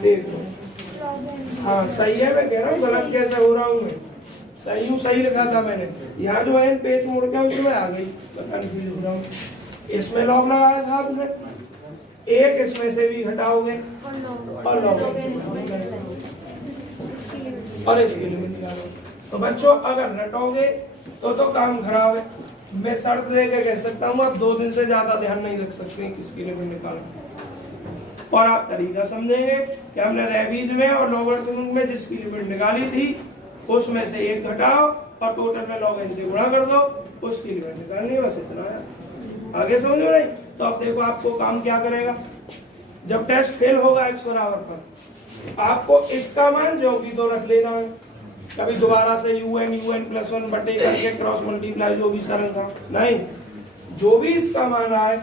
देखो हाँ सही है, मैं कह रहा हूँ गलत कैसे हो रहा हूँ मैं, सही लिखा था मैंने। यहाँ जो है पेज मोड़ के उसमें आ गई, मैं कंफ्यूज हो रहा हूँ। इसमें लॉग लगाया था आपने, एक इसमें से भी घटाओगे और लॉग और इसकी लिमिट निकालो। तो बच्चों अगर रटोगे तो काम खराब है। मैं शर्त देकर कह सकता हूँ आप 2 दिन से ज्यादा ध्यान नहीं रख सकते किसकी लिमिट निकालो। और आप तरीका समझेंगे कि हमने रेबीज में और लॉगरिथमिक में जिसकी लिमिट निकाली थी उसमें से एक घटाओ और टोटल में log n से गुणा कर दो, उसकी लिमिट निकालनी है। बस इतना है, आगे समझ में नहीं? तो अब देखो आपको काम क्या करेगा। जब टेस्ट फेल होगा x बराबर पर, आपको इसका मान जो भी तो रख लेना है। कभी दोबारा से यू एन प्लस वन बटे करके क्रॉस मल्टीप्लाई जो भी सरल था नहीं, जो भी इसका मान आए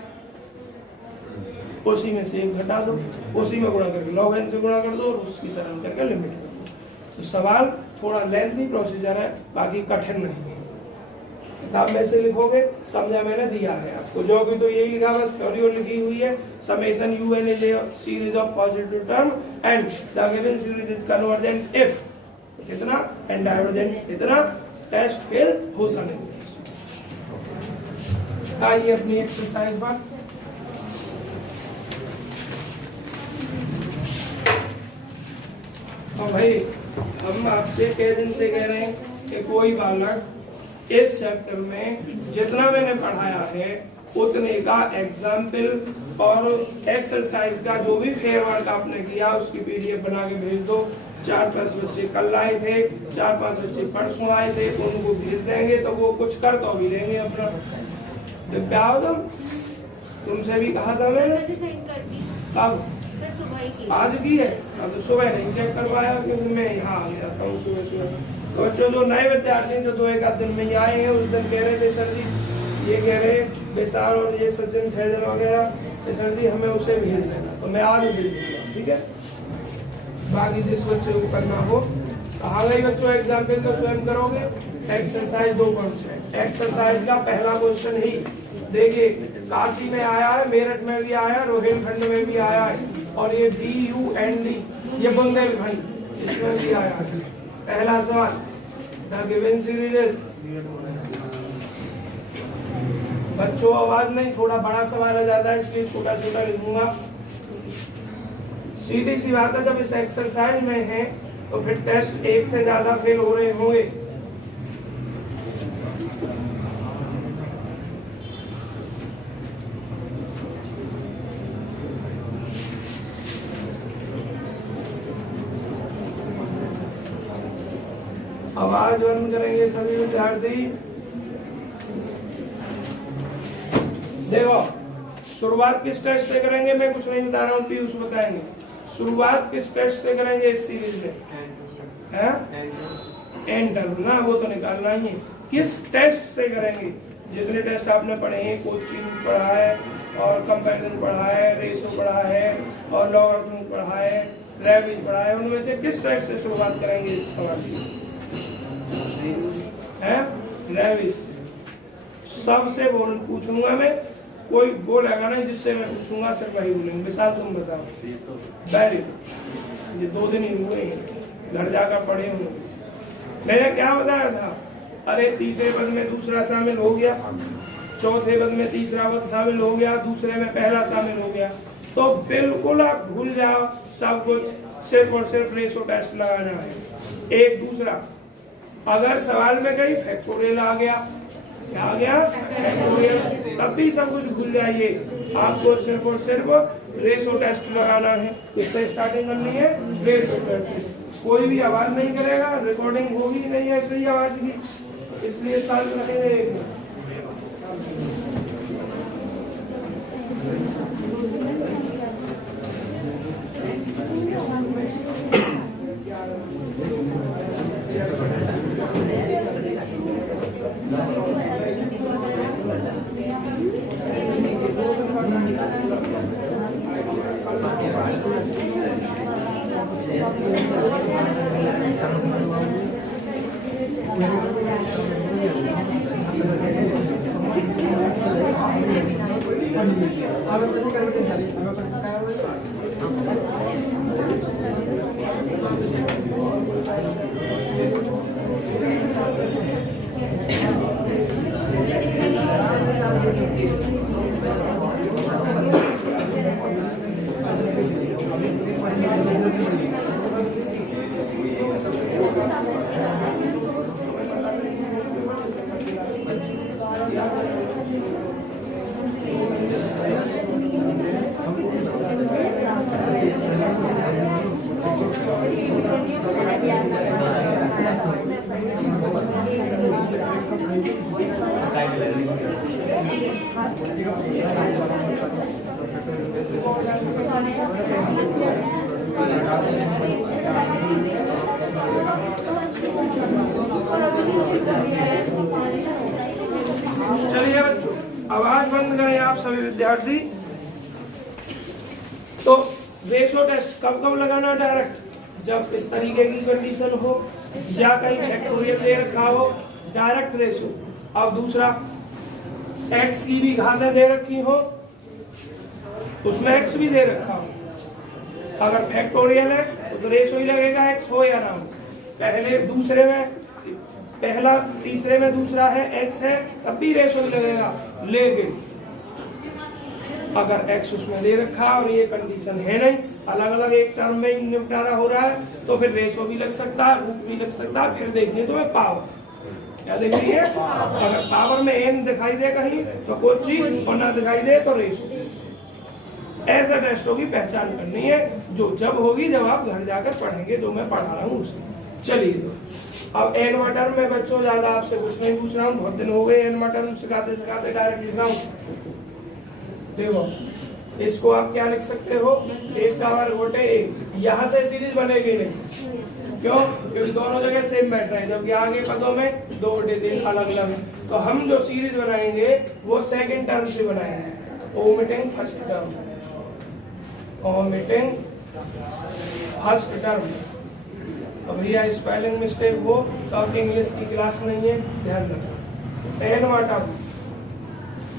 उसी में से एक घटा दो, उसी में गुणा करके log n से गुणा कर दो और उसकी सरल करके लिमिट कर दो। तो सवाल थोड़ा लेंथी प्रोसीजर है, बाकी कठिन नहीं है। किताब में से लिखोगे, समझा मैंने दिया है आपको, जो कि तो यही लिखा बस थ्योरी लिखी हुई है। Summation u n is a series of positive term and the given series is convergent if कितना एंड डाइवर्जेंट इतना। टेस्ट फेल होता नहीं। आइए अपनी एक्सरसाइज पर। तो भाई हम आपसे कई दिन से कह रहे हैं कि कोई बालक इस चैप्टर में जितना मैंने पढ़ाया है उतने का एग्जाम्पल और एक्सरसाइज का जो भी फेयर वर्क आपने किया उसकी पीडीएफ बना के भेज दो। 4-5 बच्चे कल आए थे, 4-5 बच्चे परसों आए थे, उनको भेज देंगे तो वो कुछ कर तो भी लेंगे अपना। दिव्यावतम तुमसे भी कहा था मैंने, अब आज की है, अब तो सुबह नहीं चेक करवाया क्योंकि मैं यहाँ आ गया था सुबह। तो बच्चों जो नए विद्यार्थी जो 2-1 दिन में ही आए हैं, उस दिन कह रहे थे सर जी, ये कह रहे बेसार और ये सचिन फैजल वगैरह, सर जी हमें उसे भेज देना, तो मैं आज भेज दूंगा, ठीक है। बाकी जिस बच्चे को करना हो कहा गई बच्चों एग्जाम्पल तो स्वयं करोगे। एक्सरसाइज 2 एक्सरसाइज का पहला क्वेश्चन ही देखिए, काशी में आया है, मेरठ में भी आया, रोहिलखंड में भी आया है और ये DUND ये बुंदेलखंड इसमें भी आया है। पहला सवाल, द गिवन सीरीज बच्चों आवाज नहीं, थोड़ा बड़ा सवाल आ जाता है इसलिए छोटा छोटा लिखूंगा। सीधी सी बात है, जब इस एक्सरसाइज में है तो फिर टेस्ट 1 से ज्यादा फेल हो रहे होंगे। आवाज बंद करेंगे सभी विद्यार्थी। देखो शुरुआत किस टेस्ट से करेंगे, मैं कुछ नहीं बता रहा हूँ, पीयूष बताएंगे। शुरुआत किस टेस्ट से करेंगे इस सीरीज में? हैं? एन टर्म ना, वो तो निकालना ही है। किस टेस्ट से करेंगे? जितने टेस्ट आपने पढ़े हैं, कोचिंग पढ़ा है और कंपैरिजन पढ़ा है, रेशो पढ़ा है और लॉगरिथम पढ़ा है, रेविज पढ़ा है, उनमें से किस टेस्ट से शुरुआत करेंगे इस सवाल की? हैं? रेविज से। सबसे बोल पूछूंगा मैं, कोई बोलेगा नहीं जिससे मैं पूछूंगा सिर्फ वही बोलेंगे। मिसाल तुम बताओ। वेरी गुड, ये 2 दिन ही हुए हैं, घर जाकर पढ़े होंगे। मैंने क्या बताया था? अरे तीसरे पद में दूसरा शामिल हो गया, चौथे पद में तीसरा पद शामिल हो गया, दूसरे में पहला शामिल हो गया, तो बिल्कुल आप भूल जाओ सब कुछ, सिर्फ और सिर्फ रेशो टेस्ट लगाना है। एक दूसरा, अगर सवाल में कहीं फैक्टोरियल आ गया, क्या आ गया? फैक्टोरियल, तब भी सब कुछ भूल जाइए। आपको सिर्फ और सिर्फ रेशो टेस्ट लगाना है। इससे स्टार्टिंग करनी है रेशो टेस्ट। कोई भी आवाज नहीं करेगा, रिकॉर्डिंग होगी नहीं है ऐसी आवाज की, इसलिए साल रखेंगे। चलिए बच्चों, आवाज बंद करें आप सभी विद्यार्थी। तो रेशो टेस्ट कब कब लगाना? डायरेक्ट जब इस तरीके की कंडीशन हो या कहीं फैक्टोरियल दे रखा हो, डायरेक्ट रेशो। अब दूसरा, एक्स की भी घातें दे रखी हो, उसमें एक्स भी दे रखा हो, अगर फैक्टोरियल है तो रेशो ही लगेगा, एक्स हो या ना हो। पहले दूसरे में पहला, तीसरे में दूसरा है, एक्स है, तब भी रेशो ही लगेगा। लेकिन अगर एक्स उसमें दे रखा और ये कंडीशन है नहीं, अलग अलग एक टर्म में ही निपटारा हो रहा है, तो फिर रेशो भी लग सकता है, रूट भी लग सकता है। फिर देखने तो है पावर, क्या देख रही है? अगर पावर में एन दिखाई दे कहीं तो कोई चीज, और ना दिखाई दे तो रेशो। ऐसा टेस्टों की पहचान करनी है, जो जब होगी जब आप घर जाकर पढ़ेंगे, जो मैं पढ़ा रहा हूँ उसे। चलिए, अब एन टर्म में बच्चों ज्यादा आपसे कुछ नहीं पूछ रहा हूँ, बहुत दिन हो गए एन टर्म सिखाते सिखाते, डायरेक्ट लिख रहा हूँ। देखो, इसको आप क्या लिख सकते हो? 1 का वर्ग बटे 1। यहाँ से सीरीज बनेगी नहीं, क्यों? क्योंकि दोनों जगह सेम बैठ रहे हैं, जबकि आगे पदों में 2 बटे 3 अलग अलग है। तो हम जो सीरीज बनाएंगे वो सेकंड टर्म से बनाएंगे, omitting first term, omitting first term. अब भैया स्पेलिंग मिस्टेक हो तो अब इंग्लिश की क्लास नहीं है, ध्यान रखना। N term,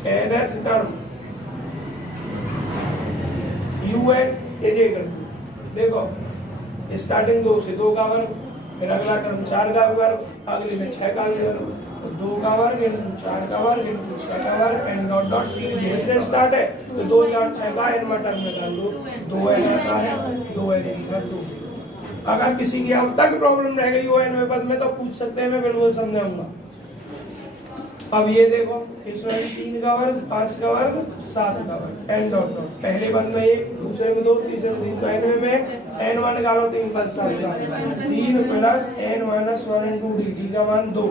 nth term, UN is equal to, देखो स्टार्टिंग 2 से 2 का वर्ग, फिर अगला टर्म 4 का वर्ग, अगले में 6 का वर्ग, तो 2 का वर्ग इंटू 4 का वर्ग इंटू 6 का वर्ग, एंड डॉट डॉट सीरीज यहीं से स्टार्ट है। तो 2 4 6 का एन टर्म में डाल दो, 2n ऐसा है, 2n इक्वल टू। अगर किसी की अब तक प्रॉब्लम रह गई UN में पद में तो पूछ सकते हैं, मैं बिल्कुल समझाऊंगा। अब ये देखो, इसमें 3 का वर्ग, 5 का वर्ग, 7 का वर्ग, एन डॉट डॉट। पहले पद में 1, दूसरे में 2, तीसरे में 3, तो एन में एन वन निकालो, 3 + 7 का 3 plus n minus 1 into D का मान 2,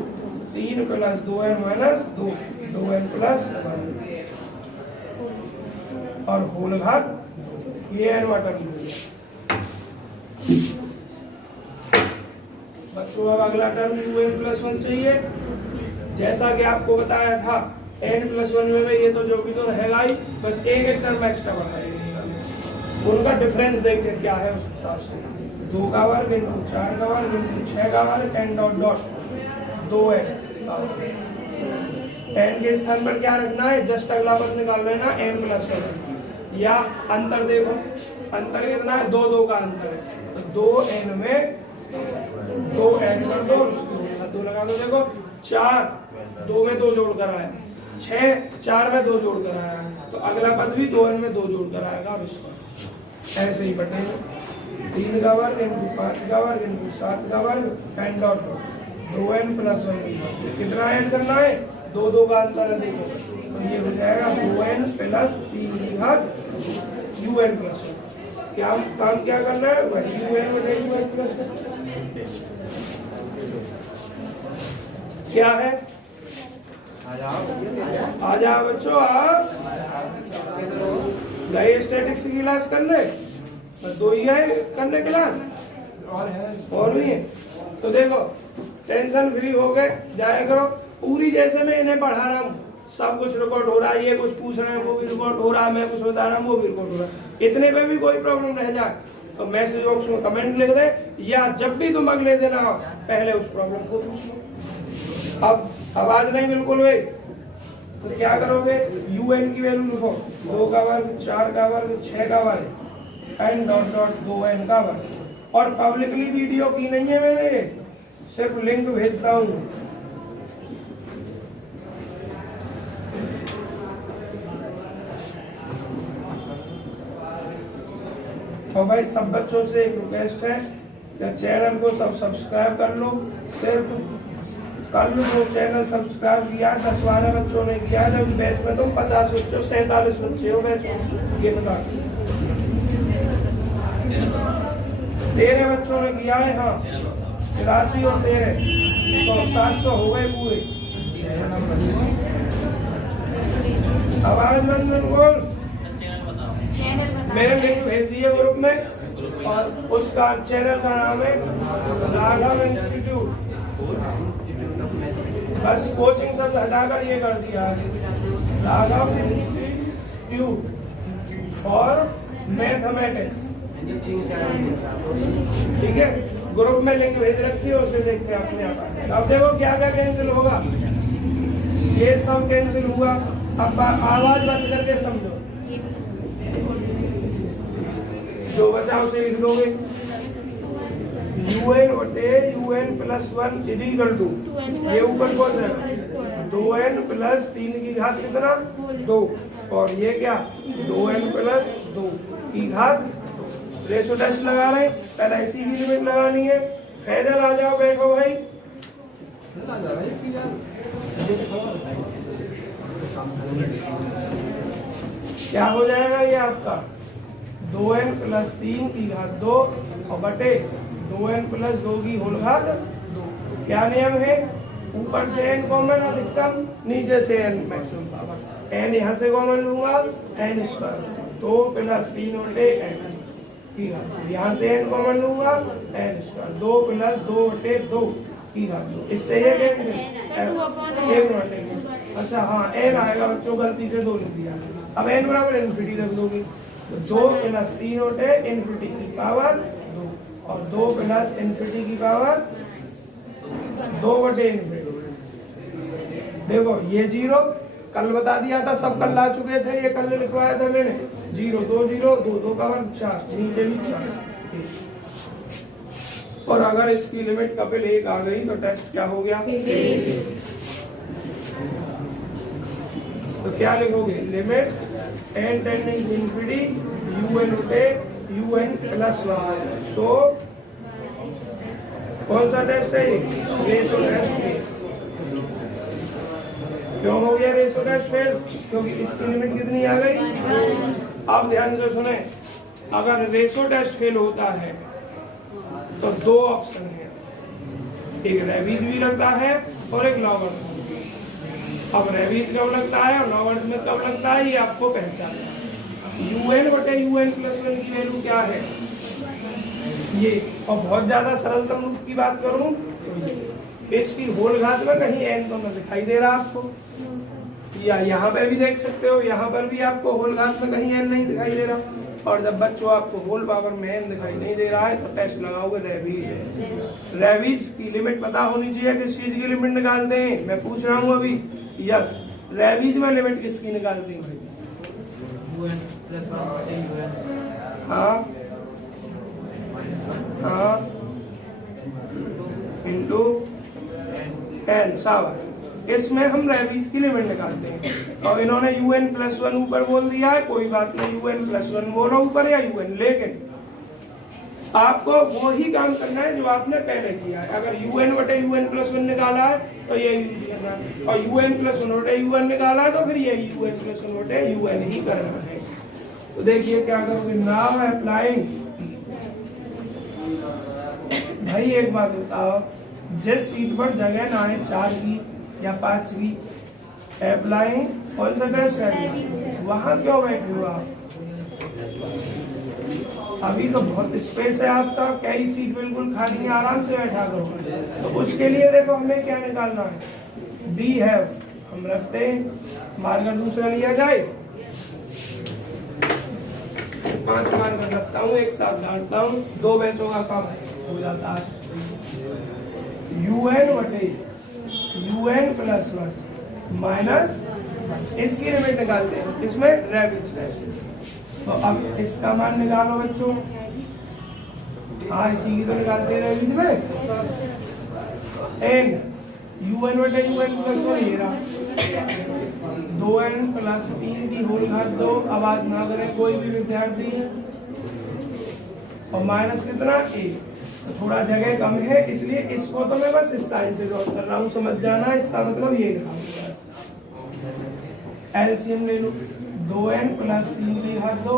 3 plus 2n minus 2, 2n plus 1 और होल घात, ये एन वाटर। बच्चों अब अगला टर्म un+1 चाहिए। जैसा कि आपको बताया था n+1 में ये तो जो भी तो रहेगा ही, बस एक टर्म एक्स्ट्रा बढ़ा देंगे हमें। उनका डिफरेंस देखिए क्या है उस हिसाब से। 2 का वर्ग इंटू 4 का वर्ग इंटू 6 का वर्ग n dot dot 2n। n के स्थान पर क्या रखना है, जस्ट अगला पद निकाल लेना n+1। या अंतर देखो, अंतर कितना है, 2 2 का अंतर है, तो 2n में 2n कर दो, 2 लगा दो। देखो 4 2 में 2 जोड़ कर आया, 6 4 में 2 जोड़ कर आया, तो अगला पद भी 2n में 2 जोड़ कर आएगा। अब इसको ऐसे ही बटेगा 3 का वर्ग इंटू 5 का वर्ग इंटू 7 का वर्ग n डॉट डॉट 2n+1। कितना ऐड करना है, 2 2 का अंतर है देखो, तो ये हो जाएगा 2n + 3 की घात un+1। क्या काम क्या करना है, वही un/un+1 क्या है। आ जाओ बच्चों, आप गए स्टैटिक्स की क्लास करने, बस 2 ही है करने क्लास और भी है। तो देखो टेंशन फ्री हो गए, जाया करो पूरी। जैसे मैं इन्हें पढ़ा रहा हूँ सब कुछ रिकॉर्ड हो रहा है, ये कुछ पूछ रहे हैं वो भी रिकॉर्ड हो रहा है, मैं कुछ बता रहा हूँ वो भी रिकॉर्ड हो रहा है। इतने पे भी कोई प्रॉब्लम रह जाए तो मैसेज बॉक्स में कमेंट लिख दे, या जब भी तुम अगले दिन आओ पहले उस प्रॉब्लम को पूछ लो। अब आवाज नहीं बिल्कुल हुई तो क्या करोगे, un की वैल्यू लिखो, 2 का वर्ग 4 का वर्ग 6 का वर्ग n डॉट डॉट 2n का वर्ग। और पब्लिकली वीडियो की नहीं है मैंने, सिर्फ लिंक भेजता हूँ। और भाई सब बच्चों से एक रिक्वेस्ट है कि चैनल को सब सब्सक्राइब कर लो। सिर्फ कल जो चैनल सब्सक्राइब किया 10-12 बच्चों ने किया, जब बैच में तुम 50 बच्चों 47 बच्चे हो बैच में, ये बता 13 बच्चों ने किया है। हाँ 83 और 13 700 हो गए पूरे। आवाज मंजन बोल, मैंने लिंक भेज दिए ग्रुप में, और उसका चैनल का नाम है राघव इंस्टीट्यूट। बस कोचिंग सब हटाकर ये कर दिया, राघव इंस्टीट्यूट फॉर मैथमेटिक्स। ठीक है, ग्रुप में लिंक भेज रखी है, उसे देख के अपने आप। अब देखो क्या क्या कैंसिल होगा, ये सब कैंसिल हुआ। अब आवाज बंद करके समझो, जो बचा उसे लिख दोगे, un/un+1 ये ऊपर कौन है, 2n + 3 की घात कितना 2, और ये क्या 2n + 2 की घात 2। रेशो टेस्ट लगा रहे, पहले इसी की लिमिट लगानी है। फैजल आ जाओ, बैठो भाई। क्या हो जाएगा ये आपका 2n + 3 की घात 2 और बटे 2n + 2 की होल घात 2। क्या नियम है, ऊपर से n कॉमन अधिकतम, नीचे से n मैक्सिमम पावर। n यहाँ से कॉमन लूंगा n², 2 + 3 बटे n की घात, यहाँ से n कॉमन लूंगा n², 2 + 2 बटे 2 की घात 2। इससे ये अच्छा हाँ n आएगा बच्चों, गलती से 2 लिख दिया। अब n बराबर इन्फिनिटी रख दोगे, 2 + 3 बटे इन्फिनिटी की पावर 2, और 2 + इन्फिनिटी की पावर 2 बटे इन्फिनिटी। देखो ये 0 कल बता दिया था, सब कल ला चुके थे, ये कल लिखवाया था मैंने। 0 2 0 2 2 का वर्ग 4, नीचे भी 4। और अगर इसकी लिमिट कपिल 1 आ गई तो टेस्ट क्या हो गया, तो क्या लिखोगे, limit n tending to infinity un बटे un+1। सो कौन सा टेस्ट है, रेशो टेस्ट। क्यों हो गया रेशो टेस्ट फेल, क्योंकि इसकी लिमिट कितनी आ गई। आप ध्यान से सुने, अगर रेशो टेस्ट फेल होता है तो 2 ऑप्शन है, एक रेबीज भी लगता है और एक लॉगरिथम। अब रेबीज कब लगता है और लॉगरिथम में कब लगता है, ये आपको पहचानना है। un बटे un+1 की वैल्यू क्या है, ये, और बहुत ज्यादा सरलतम रूप की बात करूं तो इसकी होल घात में कहीं एन तो न दिखाई दे रहा आपको, या यहाँ पर भी देख सकते हो, यहाँ पर भी आपको होल घात में कहीं एन नहीं दिखाई दे रहा। और जब बच्चों आपको होल पावर में एन दिखाई नहीं दे रहा है तो टेस्ट लगाओगे रेवीज। रेवीज की लिमिट पता होनी चाहिए, किस चीज की लिमिट निकालते हैं मैं पूछ रहा हूँ अभी। यस, रेवीज में लिमिट किसकी निकालते हैं भाई? हाँ हाँ, इंटू एन, शाबाश। इसमें हम रेवीज की लिमिट निकालते हैं। और इन्होंने un+1 ऊपर बोल दिया है, कोई बात नहीं, un+1 बोलो ऊपर या un, लेकिन आपको वो ही काम करना है जो आपने पहले किया है। अगर un/un+1 निकाला है तो ये यूज करना है, और un+1/un निकाला है तो फिर ये un+1/un ही करना है। तो देखिए क्या करोगे, नाउ अप्लाइंग। भाई एक बात बताओ, जिस सीट पर जगह ना है 4 की या 5 की, अप्लाइंग कौन सा टेस्ट है, वहां क्यों बैठे हो आप? अभी तो बहुत स्पेस है आपका, कई सीट बिल्कुल खाली है, आराम से बैठा करो। तो उसके लिए देखो हमें क्या निकालना है, डी हैव हम रखते हैं, मार्कर दूसरा लिया जाए, 5 मार्कर रखता हूँ, एक साथ डालता हूँ, 2 बैचों का काम हो जाता है। un/un+1 माइनस इसकी लिमिट निकालते हैं, इसमें रेवीज टेस्ट। तो अब इसका मान निकालो बच्चों, हाँ इसी की तो निकालते हैं रेवीज में। n un/un+1 ये रहा, 2n+3 की होल घात 2, आवाज ना करें कोई भी विद्यार्थी, और माइनस कितना 1। तो थोड़ा जगह कम है इसलिए इसको तो मैं बस इस साइन से ड्रॉ कर रहा हूँ, समझ जाना, इसका मतलब ये लिखा। एलसीएम ले लो, 2n+3 की घात 2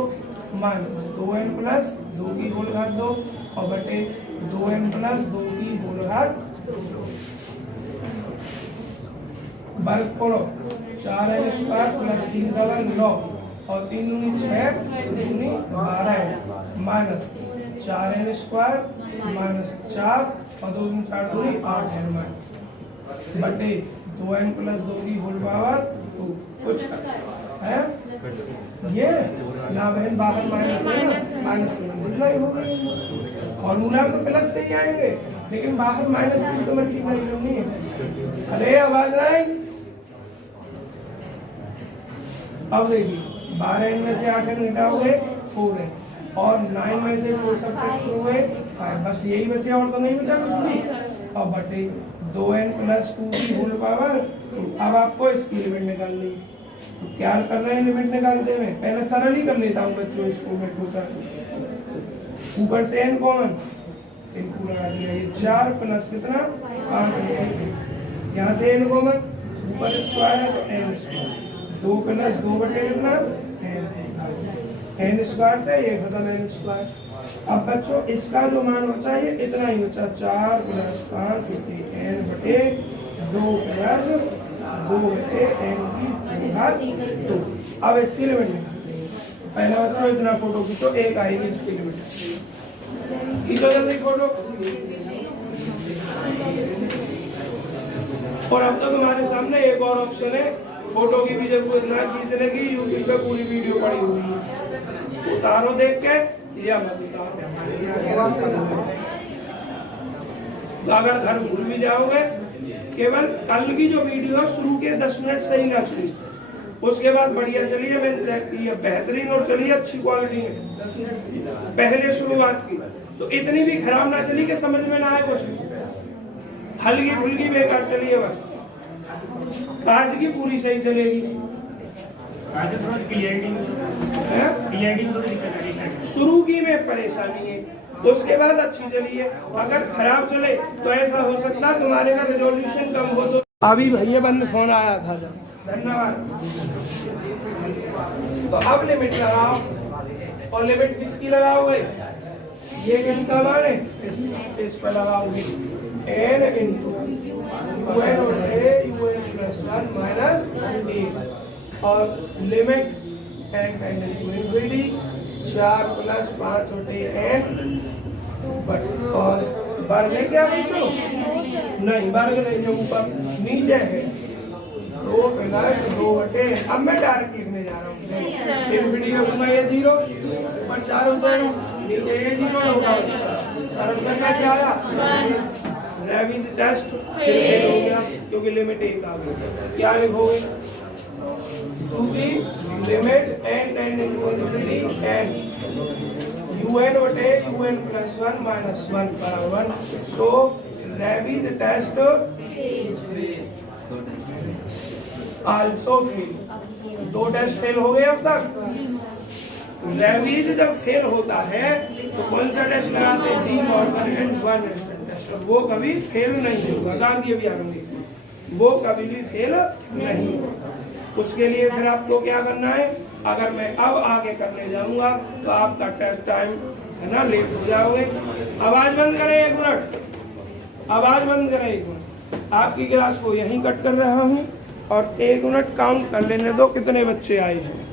माइनस 2n+2 की होल घात 2 और बटे 2n+2 की होल घात 2। वर्ग करो, 4n² + 3 का वर्ग 9 और 3 दूनी 6 2 दूनी 12 माइनस 4n² माइनस 4 और 2 दूनी 4 दूनी 8n माइनस बटे 2n+2 की होल पावर 2। कुछ है ये ना बहन, बाहर माइनस इतना ही होगा, फॉर्मूला में तो प्लस नहीं आएंगे लेकिन बाहर माइनस की तो मल्टीप्लाई करनी है। अरे आवाज नहीं, अब देखिए 12n में से 8n घटाओगे 4n और 9 में से 4 सब्ट्रैक्ट करोगे 5, बस यही बचे और तो नहीं बचा कुछ भी। और बटे 2n+2 की होल पावर 2। अब आपको इसकी लिमिट निकालनी है, तो क्या कर रहे हैं लिमिट निकालते हुए, पहले सरल ही कर लेता हूँ बच्चों इसको मैं ठोकर, ऊपर से n कॉमन इनको लगा दिया, ये 4 प्लस कितना 8, यहाँ से n कॉमन, ऊपर स्क्वायर है तो n², 2 + 2 बटे कितना n² से ये खत्म n²। अब बच्चों इसका जो मान होता है ये इतना ही बचा, 4 + 5 n बटे 2 + 2 बटे n की घात 2। अब इसकी लिमिट निकालते हैं, पहला बच्चों इतना फोटो खींचो, एक आएगी इसकी लिमिट, खींचो जल्दी फोटो। और अब तो तुम्हारे सामने एक और ऑप्शन है, फोटो की भी जरूरत ना खींचने की, यूट्यूब पे पूरी वीडियो पड़ी हुई है, उतारो देख के या मत उतारो। तो अगर घर भूल भी जाओगे, केवल कल की जो वीडियो है शुरू के 10 मिनट सही ना चली, उसके बाद बढ़िया चली है, मैंने चेक की है, बेहतरीन और चली है अच्छी क्वालिटी में। पहले शुरुआत की तो इतनी भी खराब ना चली कि समझ में ना आए कुछ, हल्की फुल्की बेकार चली है बस। आज की पूरी सही चलेगी, आज थोड़ा क्लियरिटी शुरू की में परेशानी है, उसके बाद अच्छी चली है। अगर खराब चले तो ऐसा हो सकता है तुम्हारे का रेजोल्यूशन कम हो। तो अभी भैया बंद फोन आया था जब, धन्यवाद। तो अब लिमिट लगाओ, और लिमिट किसकी लगाओगे, ये किसका मान है, इस पर लगाओगे n × un+1 माइनस a और limit n टेंडेंट to infinity 4 + 5 n और वर्ग है क्या बच्चों? नहीं, वर्ग नहीं है, ऊपर नीचे है 2 प्लस 2 बटे। अब मैं डायरेक्ट लिखने जा रहा हूँ, इंफिनिटी रखूंगा ये 0 और 4 ऊपर नीचे ये 0 होगा बच्चा। सरल करना क्या आया? रेविज टेस्ट फिर फेल हो गया क्योंकि लिमिट 1 आ गई। क्या लिखोगे? चूंकि limit n tending to infinity n un बटे un प्लस 1 माइनस 1 बराबर 1। So Raabe's test also fail. 2 test fail हो गए अब तक। रेविज जब फेल होता है तो कौन सा टेस्ट लगाते हैं? De Morgan and one test. वो कभी फेल नहीं होगा, गांधी अभी आएंगे, वो कभी भी फेल नहीं होगा। उसके लिए फिर आपको क्या करना है? अगर मैं अब आगे करने जाऊंगा तो आपका टेस्ट टाइम है ना लेट हो जाओगे। आवाज बंद करें 1 मिनट, आवाज बंद करें 1 मिनट। आपकी क्लास को यहीं कट कर रहा हूँ और 1 मिनट काउंट कर लेने दो कितने बच्चे आए हैं।